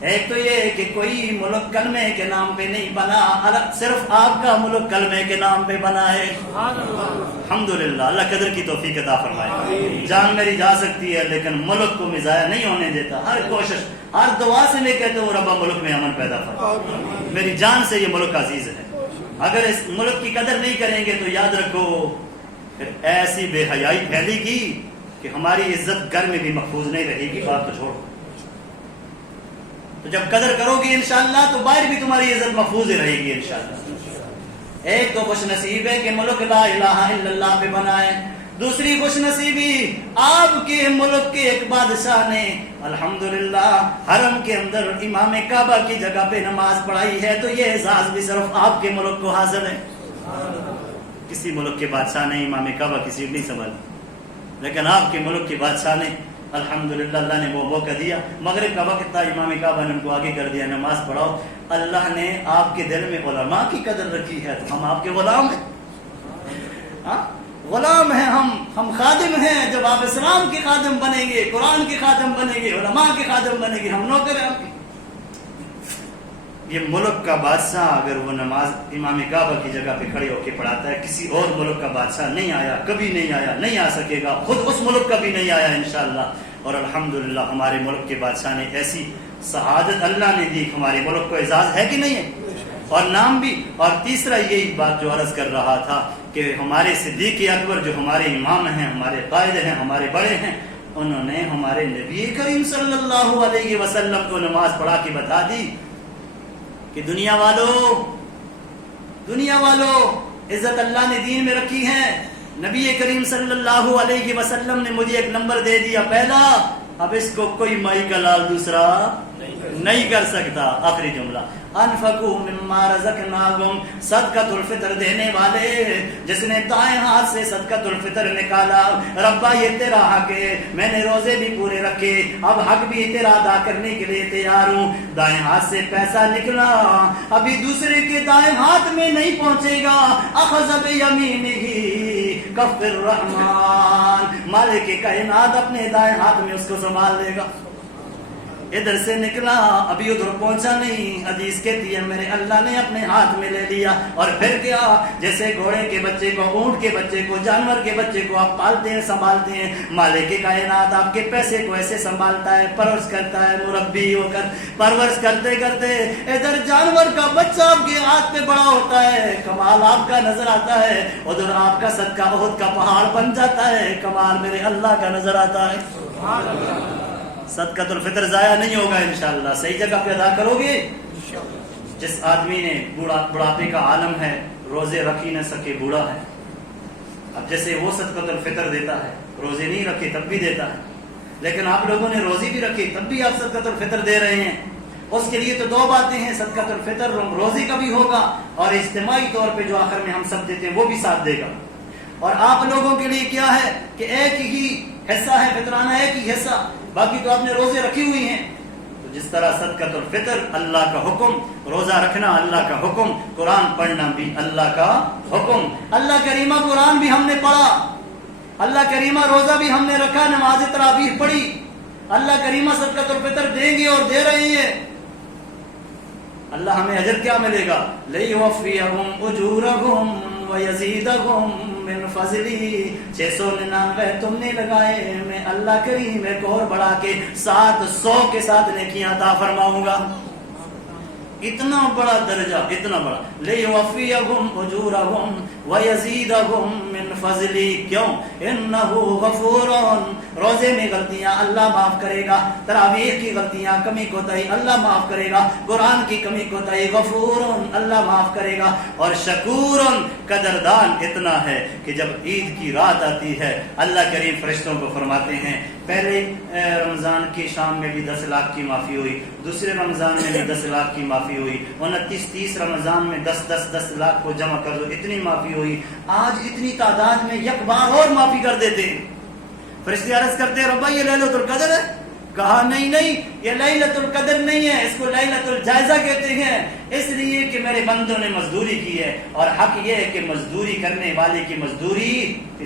ایک تو یہ کہ کوئی ملک کلمے کے نام پہ نہیں بنا، صرف آپ کا ملک کلمے کے نام پہ بنا ہے. الحمدللہ، اللہ قدر کی توفیق عطا فرمائے. جان میری جا سکتی ہے لیکن ملک کو میں ضائع نہیں ہونے دیتا. ہر کوشش، ہر دعا سے میں کہتا ہوں ربا ملک میں امن پیدا فرما. میری جان سے یہ ملک عزیز ہے. اگر اس ملک کی قدر نہیں کریں گے تو یاد رکھو پھر ایسی بے حیائی پھیلے گی کہ ہماری عزت گھر میں بھی محفوظ نہیں رہے گی. بات تو چھوڑو، تو جب قدر کرو گی انشاءاللہ تو باہر بھی تمہاری عزت محفوظ ہی رہے گی انشاءاللہ. ایک تو خوش نصیب ہے کہ ملک لا الہ الا اللہ پہ بنا ہے. دوسری خوش نصیبی آپ کے ملک کے ایک بادشاہ نے الحمدللہ حرم کے اندر امام کعبہ کی جگہ پہ نماز پڑھائی ہے. تو یہ اعزاز بھی صرف آپ کے ملک کو حاصل ہے. کسی ملک کے بادشاہ نے امام کعبہ کی سیٹ نہیں سنبھالی، لیکن آپ کے ملک کے بادشاہ نے الحمدللہ اللہ نے وہ موقع دیا. مغرب کا وقت تھا، امام کعبہ نے ان کو آگے کر دیا نماز پڑھاؤ. اللہ نے آپ کے دل میں علماء کی قدر رکھی ہے تو ہم آپ کے غلام ہیں. غلام ہیں ہم خادم ہیں. جب آپ اسلام کے خادم بنیں گے، قرآن کے خادم بنیں گے، علماء کے خادم بنیں گے، ہم نوکر ہیں آپ کے. یہ ملک کا بادشاہ اگر وہ نماز امام کعبہ کی جگہ پہ کھڑے ہو کے پڑھاتا ہے، کسی اور ملک کا بادشاہ نہیں آیا، کبھی نہیں آیا، نہیں آ سکے گا، خود اس ملک کا بھی نہیں آیا انشاءاللہ. اور الحمدللہ ہمارے ملک کے بادشاہ نے ایسی سعادت اللہ نے دی. ہمارے ملک کو اعزاز ہے کہ نہیں ہے، اور نام بھی. اور تیسرا یہی بات جو عرض کر رہا تھا کہ ہمارے صدیق اکبر جو ہمارے امام ہیں، ہمارے قائد ہیں، ہمارے بڑے ہیں، انہوں نے ہمارے نبی کریم صلی اللہ علیہ وسلم کو نماز پڑھا کے بتا دی کہ دنیا والو عزت اللہ نے دین میں رکھی ہے. نبی کریم صلی اللہ علیہ وسلم نے مجھے ایک نمبر دے دیا پہلا، اب اس کو کوئی مائی کا لال دوسرا نہیں کر سکتا. آخری جملہ انفقوا مما رزقناکم، صدقۃ الفطر دینے والے جس نے دائیں ہاتھ سے صدقۃ الفطر نکالا، ربا یہ تیرا حق ہے، میں نے روزے بھی پورے رکھے، اب حق بھی تیرا ادا کرنے کے لیے تیار ہوں. دائیں ہاتھ سے پیسہ نکلا، ابھی دوسرے کے دائیں ہاتھ میں نہیں پہنچے گا. اخذ بیمینہ کف الرحمن، مالک کائنات اپنے دائیں ہاتھ میں اس کو سنبھال لے گا. ادھر سے نکلا، ابھی ادھر پہنچا نہیں. حدیث کہتی ہے میرے اللہ نے اپنے ہاتھ میں لے لیا. اور پھر کیا، جیسے گھوڑے کے بچے کو، اونٹ کے بچے کو، جانور کے بچے کو آپ پالتے ہیں، سنبھالتے ہیں، مالک کائنات آپ کے پیسے کو ایسے سنبھالتا ہے، پرورش کرتا ہے، مربی ہو کر پرورش کرتے کرتے ادھر جانور کا بچہ آپ کے ہاتھ پہ بڑا ہوتا ہے، کمال آپ کا نظر آتا ہے. ادھر آپ کا صدقہ احد کا پہاڑ بن جاتا ہے، کمال میرے اللہ کا نظر آتا ہے. سبحان اللہ. صدقۃ الفطر ضائع نہیں ہوگا انشاءاللہ. صحیح جگہ پہ ادا کرو گے. جس آدمی نے بڑھاپے کا عالم ہے، روزے رکھ ہی نہ سکے، بوڑھا ہے، اب جیسے وہ صدقۃ الفطر دیتا ہے، روزے نہیں رکھے تب بھی دیتا ہے، لیکن آپ لوگوں نے روزی بھی رکھی تب بھی آپ صدقۃ الفطر دے رہے ہیں. اس کے لیے تو دو باتیں ہیں، صدقۃ الفطر روزی کا بھی ہوگا، اور اجتماعی طور پہ جو آخر میں ہم سب دیتے ہیں وہ بھی ساتھ دے گا. اور آپ لوگوں کے لیے کیا ہے کہ ایک ہی حصہ ہے فطرانہ، ایک ہی حصہ، باقی تو آپ نے روزے رکھی ہوئی ہیں. تو جس طرح صدقۃ الفطر اللہ کا حکم، روزہ رکھنا اللہ کا حکم، قرآن پڑھنا بھی اللہ کا حکم. اللہ کریمہ قرآن بھی ہم نے پڑھا، اللہ کریمہ روزہ بھی ہم نے رکھا، نماز تراویح پڑھی. اللہ کریمہ صدقۃ الفطر دیں گے اور دے رہے ہیں. اللہ ہمیں اجر کیا ملے گا؟ لِيُوَفِّيَهُمْ أُجُورَهُمْ وَيَزِيدَهُمْ من فضلی. 699 تم نے لگائے، میں اللہ کریم ایک اور بڑھا کے 700 کے ساتھ نیکیاں عطا فرماؤں گا. اتنا بڑا درجہ، اتنا بڑا. لِيُوَفِّيَهُمْ أُجُورَهُمْ وَيَزِيدَهُمْ مِنْ فَضْلِهِ. کیوں؟ إِنَّهُ غَفُورٌ. روزے میں غلطیاں اللہ معاف کرے گا، تراویح کی غلطیاں کمی کوتاہی اللہ معاف کرے گا، قرآن کی کمی کوتاہی غفورٌ اللہ معاف کرے گا. اور شکورٌ قدردان اتنا ہے کہ جب عید کی رات آتی ہے اللہ کریم فرشتوں کو فرماتے ہیں، پہلے رمضان کی شام میں بھی 10 لاکھ کی معافی ہوئی، دوسرے رمضان میں بھی 10 لاکھ کی معافی ہوئی، 29-30 رمضان میں 10 لاکھ کو جمع کر دو، اتنی معافی ہوئی. آج اتنی تعداد میں یک بار اور معافی کر دیتے ہیں. فرشتے عرض کرتے ہیں ربا یہ لیلۃ القدر ہے، کہا نہیں نہیں، یہ لیلۃ القدر نہیں ہے، اس کو لیلۃ الجائزہ کہتے ہیں، اس لیے کہ میرے بندوں نے مزدوری کی ہے، اور حق یہ ہے کہ مزدوری کرنے والے کی مزدوری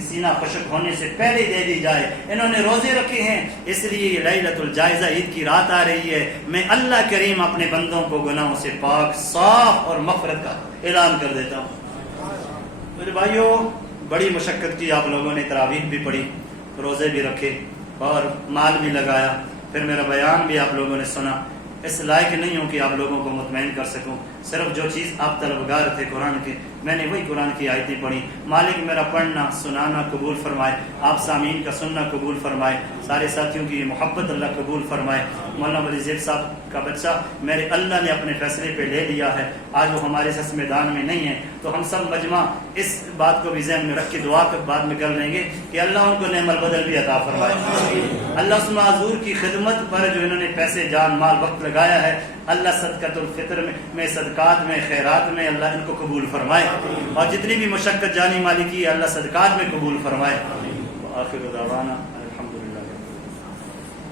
سینہ خشک ہونے سے پہلے دے دی جائے۔ انہوں نے روزے رکھے ہیں، اس لیے یہ لیلۃ الجائزہ عید کی رات آ رہی ہے۔ میں اللہ کریم اپنے بندوں کو گناہوں سے پاک صاف اور مغفرت کا اعلان کر دیتا ہوں۔ میرے بھائیوں، بڑی مشقت کی آپ لوگوں نے، تراویح بھی پڑھی، روزے بھی رکھے اور مال بھی لگایا، پھر میرا بیان بھی آپ لوگوں نے سنا۔ اس لائق نہیں ہوں کہ آپ لوگوں کو مطمئن کر سکوں، صرف جو چیز آپ طلبگار تھے قرآن کے، میں نے وہی قرآن کی آیتیں پڑھی۔ مالک میرا پڑھنا سنانا قبول فرمائے، آپ سامعین کا سننا قبول فرمائے، سارے ساتھیوں کی محبت اللہ قبول فرمائے۔ مولانا ولی زیب صاحب کا بچہ میرے اللہ نے اپنے فیصلے پہ لے لیا ہے، آج وہ ہمارے اس میدان میں نہیں ہے، تو ہم سب مجمع اس بات کو بھی ذہن میں رکھ کے دعا کے بعد میں کر لیں گے کہ اللہ ان کو نعم البدل بھی عطا فرمائے۔ اللہ اس معذور کی خدمت پر جو انہوں نے پیسے جان مال وقت لگایا ہے، اللہ صدقۃ الفطر میں صدقات میں خیرات میں اللہ ان کو قبول فرمائے، اور جتنی بھی مشقت جانی مالی کی اللہ صدقات میں قبول فرمائے۔ آخر دعوانا